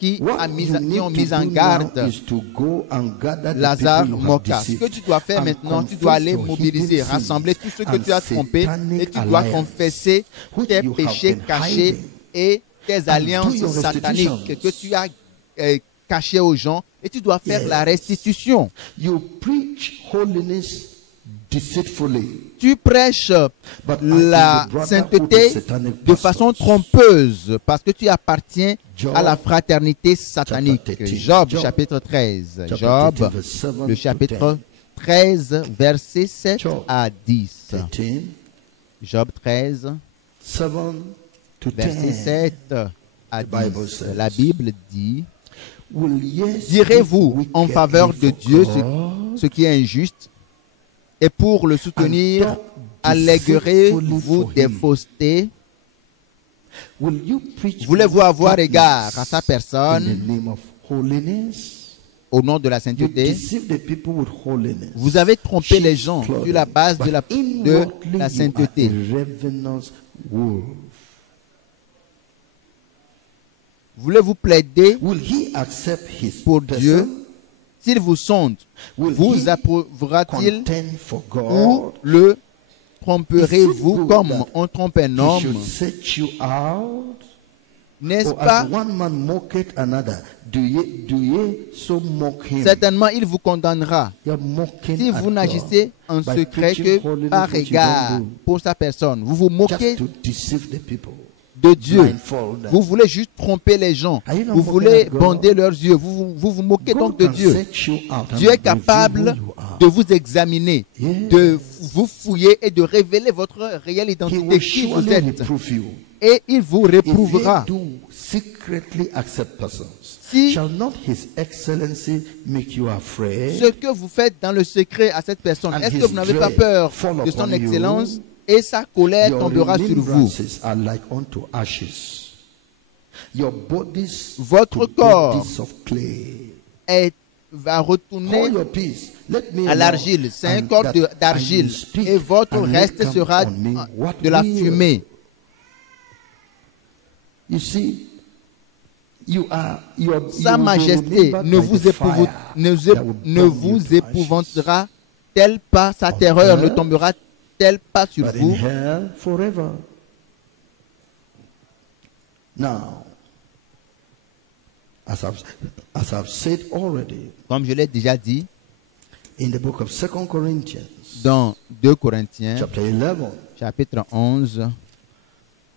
qui What you need ont to mis en do garde now is to go and gather the Lazare people you have Moka. Ce que deceived tu dois faire and maintenant, tu confess dois aller your mobiliser, hidden rassembler tous ceux que and tu as trompés satanic et tu dois alliance confesser which tes you have péchés been cachés hiding et tes do alliances your sataniques restitutions. que tu as cachées aux gens et tu dois faire Yes. la restitution. You preach holiness deceitfully. Tu prêches But la I, the brotherhood sainteté of satanic de façon pastors. trompeuse parce que tu appartiens Job, à la fraternité satanique. chapter 13. Job, Job, chapitre 13. chapter Job, 13, verse 7 le to chapitre 13, versets 7 Job, à 10. 13, Job 13, 7 to 10. verset 7 à The Bible 10. says, La Bible dit, Will yes direz-vous speak en faveur de wickedly Dieu for God? ce qui est injuste et pour le soutenir, And talk alléguerez-vous deceitfully des for him? faussetés? Will you preach Voulez-vous avoir égard à wickedness sa in personne the name of holiness? au nom de la You sainteté? deceive the people with holiness. Vous avez trompé les Sheep's gens clothing, sur la base de but la inwardly you sainteté. are a ravenous wolf. Voulez-vous plaider Will he accept his pour person? Dieu? S'il vous sonde, Will vous he approuvera-t-il contend for ou God? le tromperez-vous Is it comme good on trompe un He homme? should set you out. N'est-ce Or pas? as one man mocketh another, do ye so mock him? Certainement, il vous condamnera You're mocking si at vous God n'agissez en by secret preaching que holiness par which you égard don't do, pour sa personne. Vous vous moquez just to deceive the people. de Dieu. Blindfold them. Vous voulez juste tromper les gens. Are you not Vous mocking voulez at God? bander leurs yeux. Vous moquez God donc de can Dieu. set you out and Dieu est reveal capable who you are. de vous examiner, Yeah. de vous fouiller et de révéler votre réelle He identité, will qui vous surely êtes. reprove you. Et il vous If they réprouvera. do secretly accept persons, Si shall not his excellency make you afraid? ce que vous faites dans le secret à cette personne, And est-ce his que vous n'avez pas dread peur fall de son upon excellence you? et sa colère Your tombera sur vous? remembrances are like unto ashes. Your bodies Votre to corps bodies of clay. Va retourner Hold your peace. Let me à know, l'argile. C'est un and corps that d'argile. I speak, Et votre and reste let come sera on me what de la will. fumée. You see, you are, Sa majesté ne vous épouvantera-t-elle pas, sa terreur ne tombera-t-elle pas sur but in vous? hell forever. Now, as I've said already, Comme je l'ai déjà dit, in the book of 2 Corinthians, dans 2 Corinthiens, chapter 11, chapitre 11,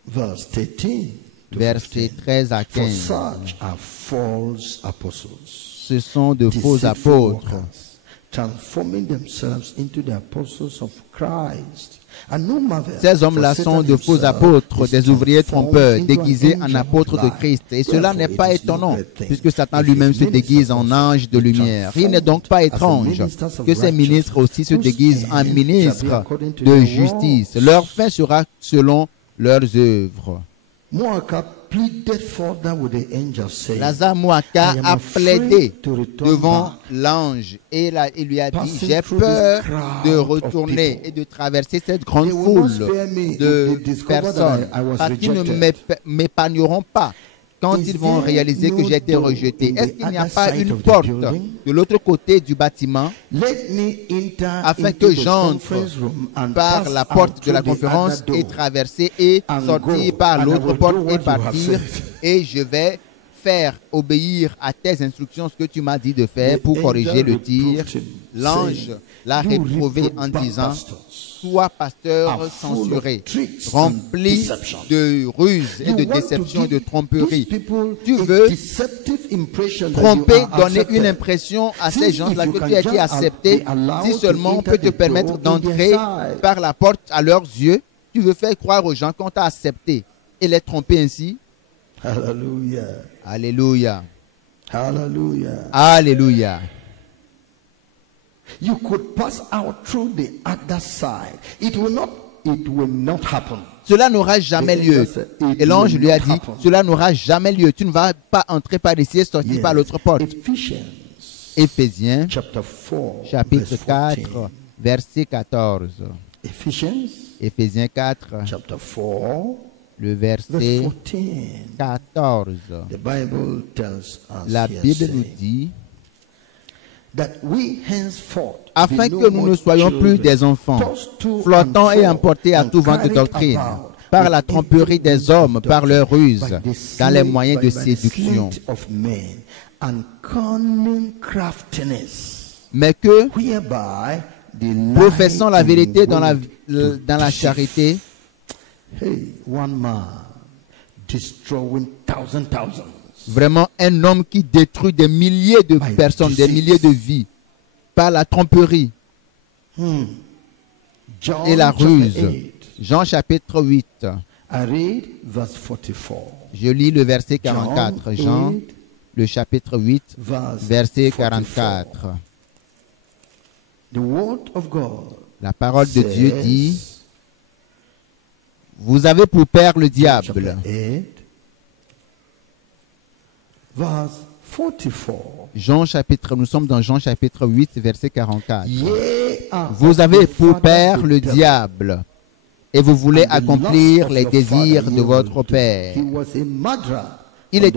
verse 13, to versets 15, 13 à for 15, such are false apostles, ce sont de faux deceitful apôtres, workers, transforming themselves into the apostles of Christ. Ces hommes-là sont de faux apôtres, des ouvriers trompeurs, déguisés en apôtres de Christ. Et cela n'est pas étonnant, puisque Satan lui-même se déguise en ange de lumière. Il n'est donc pas étrange que ces ministres aussi se déguisent en ministres de justice. Leur fin sera selon leurs œuvres. Lazare Mouaka a plaidé devant l'ange et il lui a dit: j'ai peur de retourner et de traverser cette grande foule de personnes parce qu'ils ne m'épargneront pas quand ils vont réaliser que j'ai été rejeté. Est-ce qu'il n'y a pas une porte de l'autre côté du bâtiment afin que j'entre par la porte de la conférence et traverser et sortir par l'autre porte et partir, et je vais faire obéir à tes instructions ce que tu m'as dit de faire pour corriger le tir. L'ange l'a réprouvé en disant: toi, pasteur censuré, rempli de ruses et de déceptions et de tromperies. Tu veux tromper, donner une impression à ces gens-là que tu as été accepté. Si seulement on peut te permettre d'entrer par la porte à leurs yeux, tu veux faire croire aux gens qu'on t'a accepté et les tromper ainsi. Alléluia. Alléluia. Alléluia. Alléluia. You could pass out through the other side. It will not happen. Cela n'aura jamais lieu. Et l'ange lui a dit: cela n'aura jamais lieu. Tu ne vas pas entrer par ici et sortir par l'autre porte. Éphésiens, chapitre 4, verset 14. Éphésiens 4, le verset 14. La Bible nous dit: afin que nous ne soyons plus des enfants, flottant et emportés à tout vent de doctrine, par la tromperie des hommes, par leur ruse, dans les moyens de séduction. Mais que, professant la vérité dans la charité, vraiment un homme qui détruit des milliers de personnes, des milliers de vies, par la tromperie et la ruse. Jean chapitre 8. Je lis le verset 44. Jean, le chapitre 8, verset 44. La parole de Dieu dit: vous avez pour père le diable. Nous sommes dans Jean chapitre 8, verset 44. Vous avez pour père le diable, et vous voulez accomplir les désirs de votre père. Il a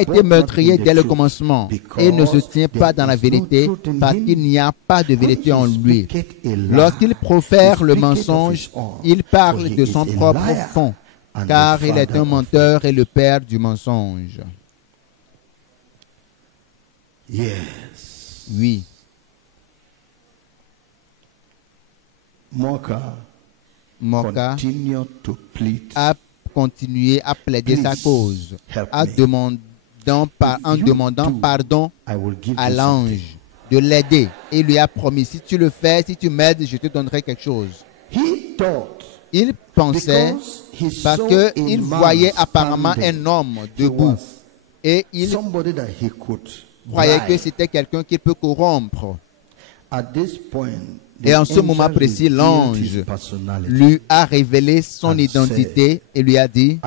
été meurtrier dès le commencement et ne se tient pas dans la vérité parce qu'il n'y a pas de vérité en lui. Lorsqu'il profère le mensonge, il parle de son propre fond, car il est un menteur et le père du mensonge. Oui. Moka a continué à plaider sa cause en demandant pardon à l'ange de l'aider. Et il lui a promis: si tu le fais, si tu m'aides, je te donnerai quelque chose. Il pensait, parce qu'il voyait apparemment un homme debout et il croyait que c'était quelqu'un qu'il peut corrompre. Et en ce moment précis, l'ange lui a révélé son identité et lui a dit: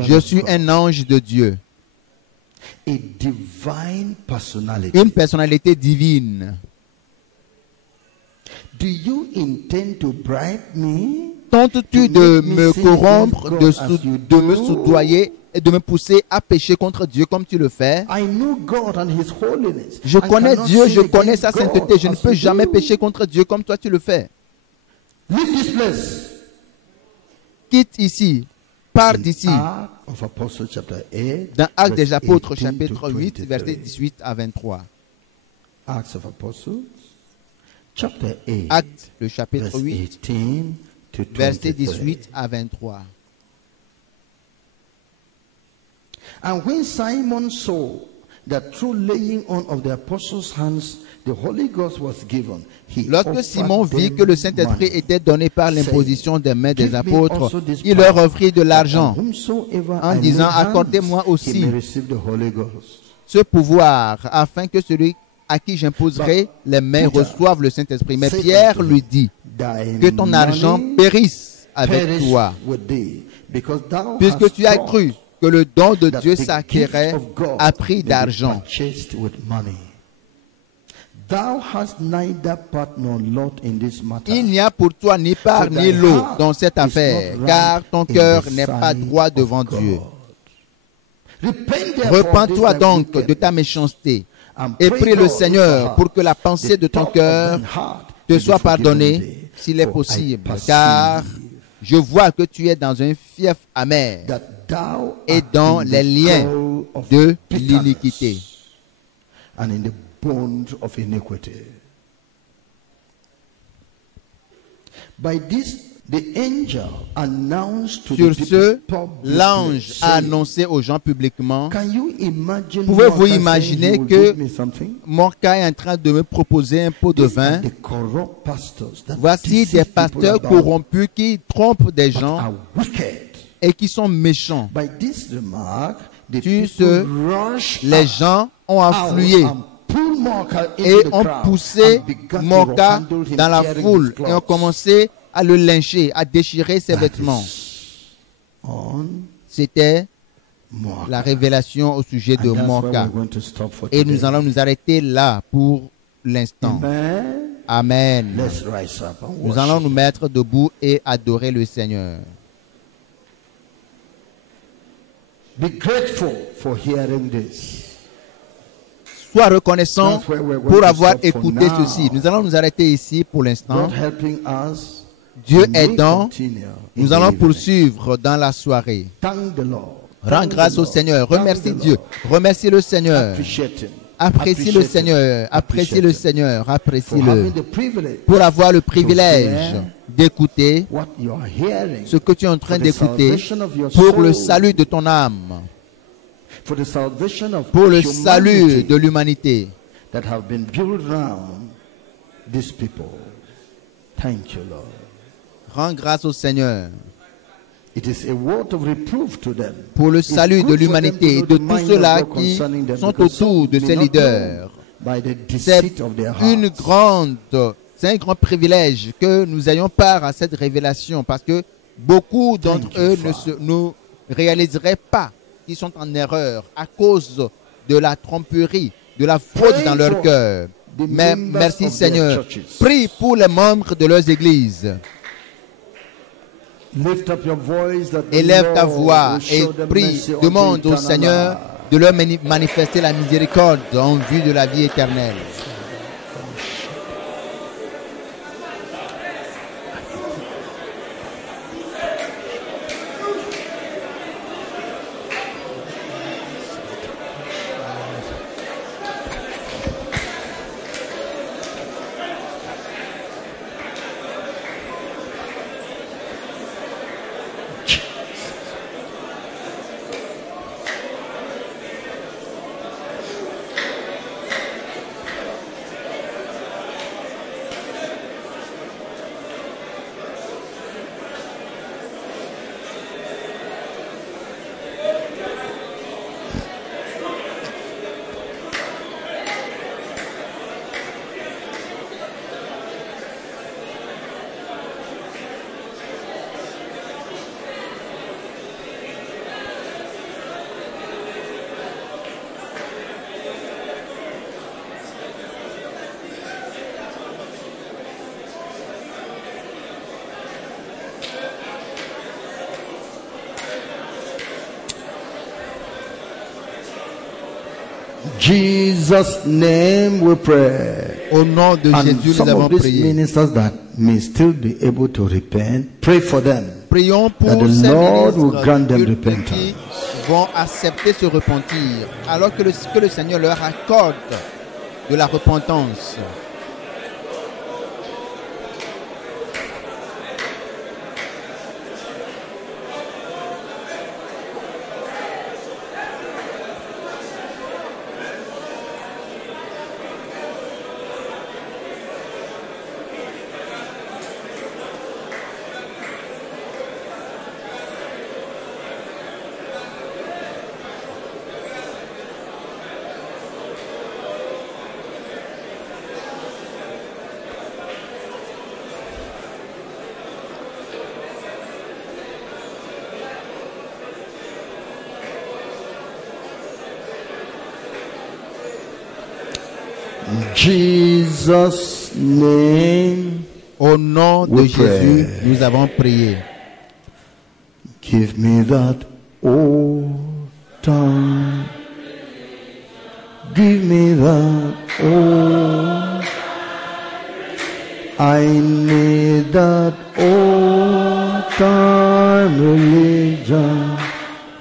je suis un ange de Dieu. Une personnalité divine. Tentes-tu de me corrompre, de me soudoyer et de me pousser à pécher contre Dieu comme tu le fais? Je connais Dieu, je connais sa sainteté. Je ne peux jamais pécher contre Dieu comme toi tu le fais. Quitte ici. Pars d'ici. Dans Actes des Apôtres, chapitre 8, versets 18 à 23. Actes, le chapitre 8, versets 18 à 23. And when Simon saw that through laying on of the apostles' hands, the Holy Ghost was given. Lorsque Simon vit que le Saint-Esprit était donné par l'imposition des mains des apôtres, il leur offrit de l'argent en disant, accordez-moi aussi ce pouvoir afin que celui à qui j'imposerai les mains reçoive le Saint-Esprit. Mais Pierre lui dit, que ton argent périsse avec toi, puisque tu as cru que le don de Dieu s'acquérait à prix d'argent. Il n'y a pour toi ni part ni lot dans cette affaire, car ton cœur n'est pas droit devant Dieu. Repends-toi donc de ta méchanceté et prie le Seigneur pour que la pensée de ton cœur te soit pardonnée s'il est possible, car je vois que tu es dans un fief amer et dans les liens de l'iniquité. Sur ce, l'ange a annoncé aux gens publiquement, pouvez-vous imaginer que Mordecai est en train de me proposer un pot de vin? Voici des pasteurs corrompus qui trompent des gens et qui sont méchants. Sur ce, les gens ont afflué et ont poussé Mordecai dans la foule et ont commencé à le lyncher, à déchirer ses vêtements. C'était la révélation au sujet de Mordecai. Et nous allons nous arrêter là pour l'instant. Amen. Nous allons nous mettre debout et adorer le Seigneur. Be grateful for hearing this. Sois reconnaissant pour avoir écouté ceci. Nous allons nous arrêter ici pour l'instant. Dieu aidant, nous allons poursuivre dans la soirée. Rends grâce au Seigneur. Remercie Dieu. Remercie le Seigneur. Apprécie le Seigneur. Apprécie le Seigneur. Apprécie-le. Pour avoir le privilège d'écouter ce que tu es en train d'écouter pour le salut de ton âme, pour le salut de l'humanité. Rends grâce au Seigneur pour le salut de l'humanité et de tous ceux-là qui sont autour de ces leaders. C'est un grand privilège que nous ayons part à cette révélation, parce que beaucoup d'entre eux ne réaliseraient pas qu'ils sont en erreur à cause de la tromperie, de la fraude dans leur cœur. Mais merci Seigneur. Prie pour les membres de leurs églises. Élève ta voix et prie, demande au Seigneur de leur manifester la miséricorde en vue de la vie éternelle. Jesus' name we pray. Au nom de Jésus, nous avons prié. Ministers that may still be able to repent, pray for them. Prions pour That the ces Lord will grant them ministres qui repentance. vont accepter ce repentir, alors que le Seigneur leur accorde de la repentance. Jesus' name. Au nom de Jésus, nous avons prié. Give me that old time. Give me that old. I need that old time religion.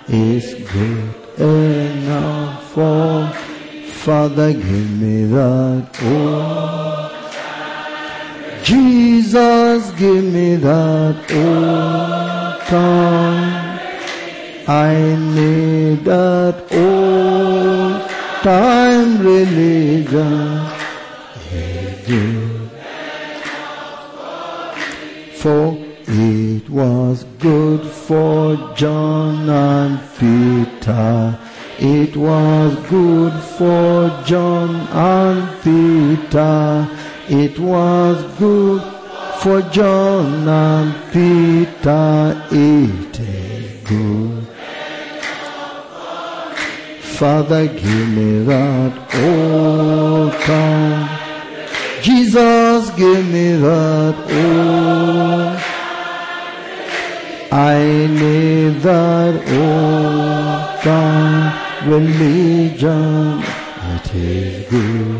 Is good enough for Father, give me that old. Jesus, give me that old time. I need that old time religion. For it was good for John and Peter. It was good for John and Peter. It was good for John and Peter. It is good. Father, give me that old time. Jesus, give me that old. I need that old time religion. It is good.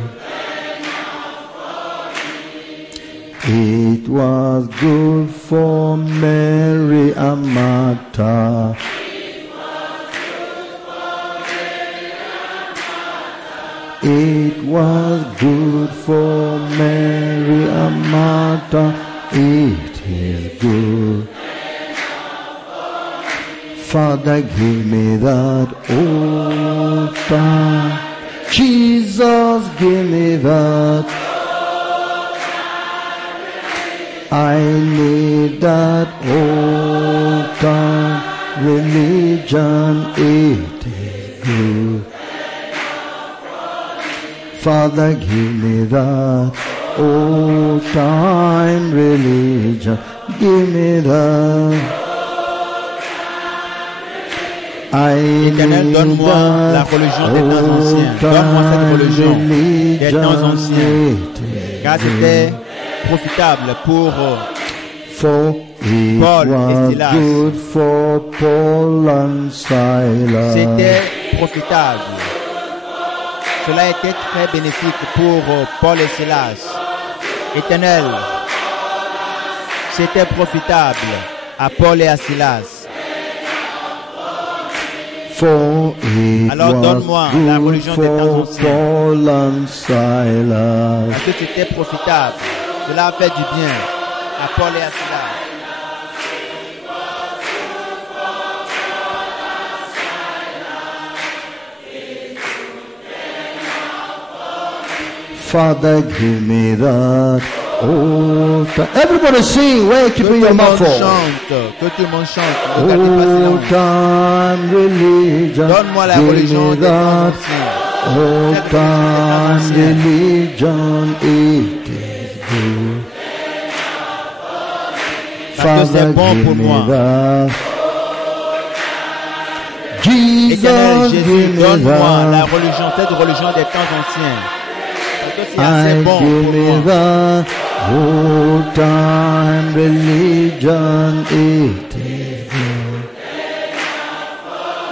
It was good for Mary and Martha. It was good for Mary and Martha. It is good. Father, give me that old time. Jesus, give me that. I need that old time religion. It is good. Father, give me that old time religion. Give me that. Éternel, donne-moi la religion des temps anciens. Donne-moi cette religion des temps anciens. Car c'était profitable pour Paul et Silas. C'était profitable. Cela était très bénéfique pour Paul et Silas. Éternel, c'était profitable à Paul et à Silas. Alors donne-moi la religion des temps anciens. Parce que c'était profitable. Cela a fait du bien à Paul et à Silas. Father, give me that old time. Everybody sing. Where you keeping your mouth for? Que tout le monde chante. Ne gardez pas silence. Time religion. Donne-moi la religion des temps anciens. Old time religion. It is good. Parce que c'est bon pour moi. Éternel Jésus, donne-moi la religion, cette religion des temps anciens. C'est assez bon pour moi. Old time religion, it is good.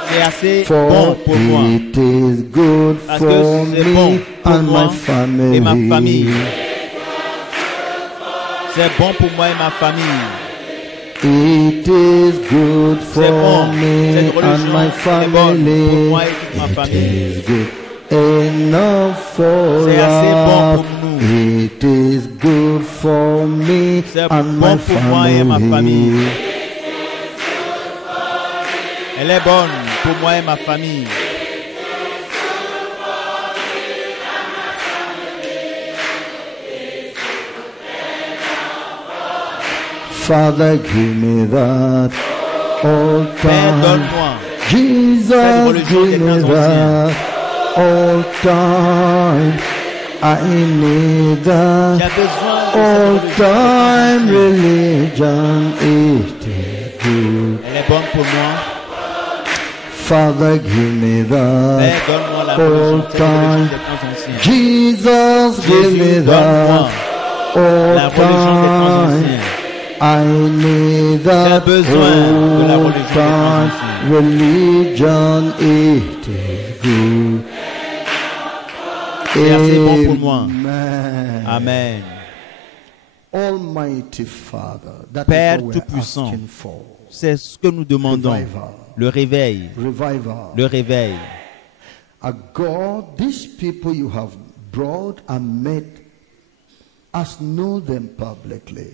C'est assez bon pour moi. It is good parce que for c'est bon me pour and moi my family. Et ma famille. C'est bon pour moi et ma famille. It is good for bon. me and my family. Pour moi et toute ma famille. It is good enough for c'est assez bon pour nous. It is good for me and bon my pour moi et ma famille. Elle est bonne pour moi et ma famille. Father, give me that old Père, time. donne-moi Jesus, give me that old time. I need that old time religion. It is good. Elle est bonne pour moi. Father, give me the Père, donne-moi la religion old des temps time. anciens. Jesus, give me Jésus, the donne-moi la old religion des temps time. anciens. I need J'ai that besoin de la old religion des temps time anciens. religion. It is good. C'est assez bon pour moi. Amen. Amen. Almighty Father, that Père is what we're Tout-Puissant, asking for. c'est ce que nous demandons. Revival. Le réveil. Revival. Le réveil. God, these people you have brought and made us know them publicly.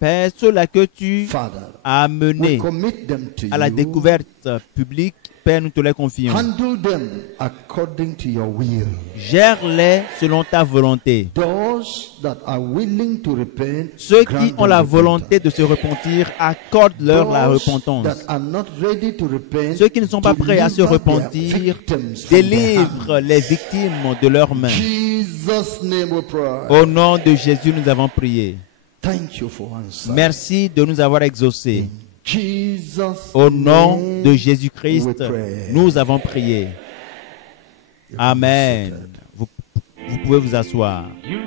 Père, ceux-là que tu Father, as we amenés commit them to à la you. découverte publique, Père, nous te les confions. Handle them according to your will. Gère-les selon ta volonté. Those that are willing to repent, Ceux grant qui ont them la repentance. volonté de se repentir, accorde-leur la Those repentance. that are not ready to repent, Ceux qui ne sont pas prêts à se deliver their repentir, victims from their délivre hands. les victimes de leurs mains. Jesus' name we pray. Au nom de Jésus, nous avons prié. Thank you for answering. Merci de nous avoir exaucés. Jesus' Au nom name de we Jésus-Christ, pray. nous avons prié. You can be Amen. seated. Vous pouvez vous asseoir. You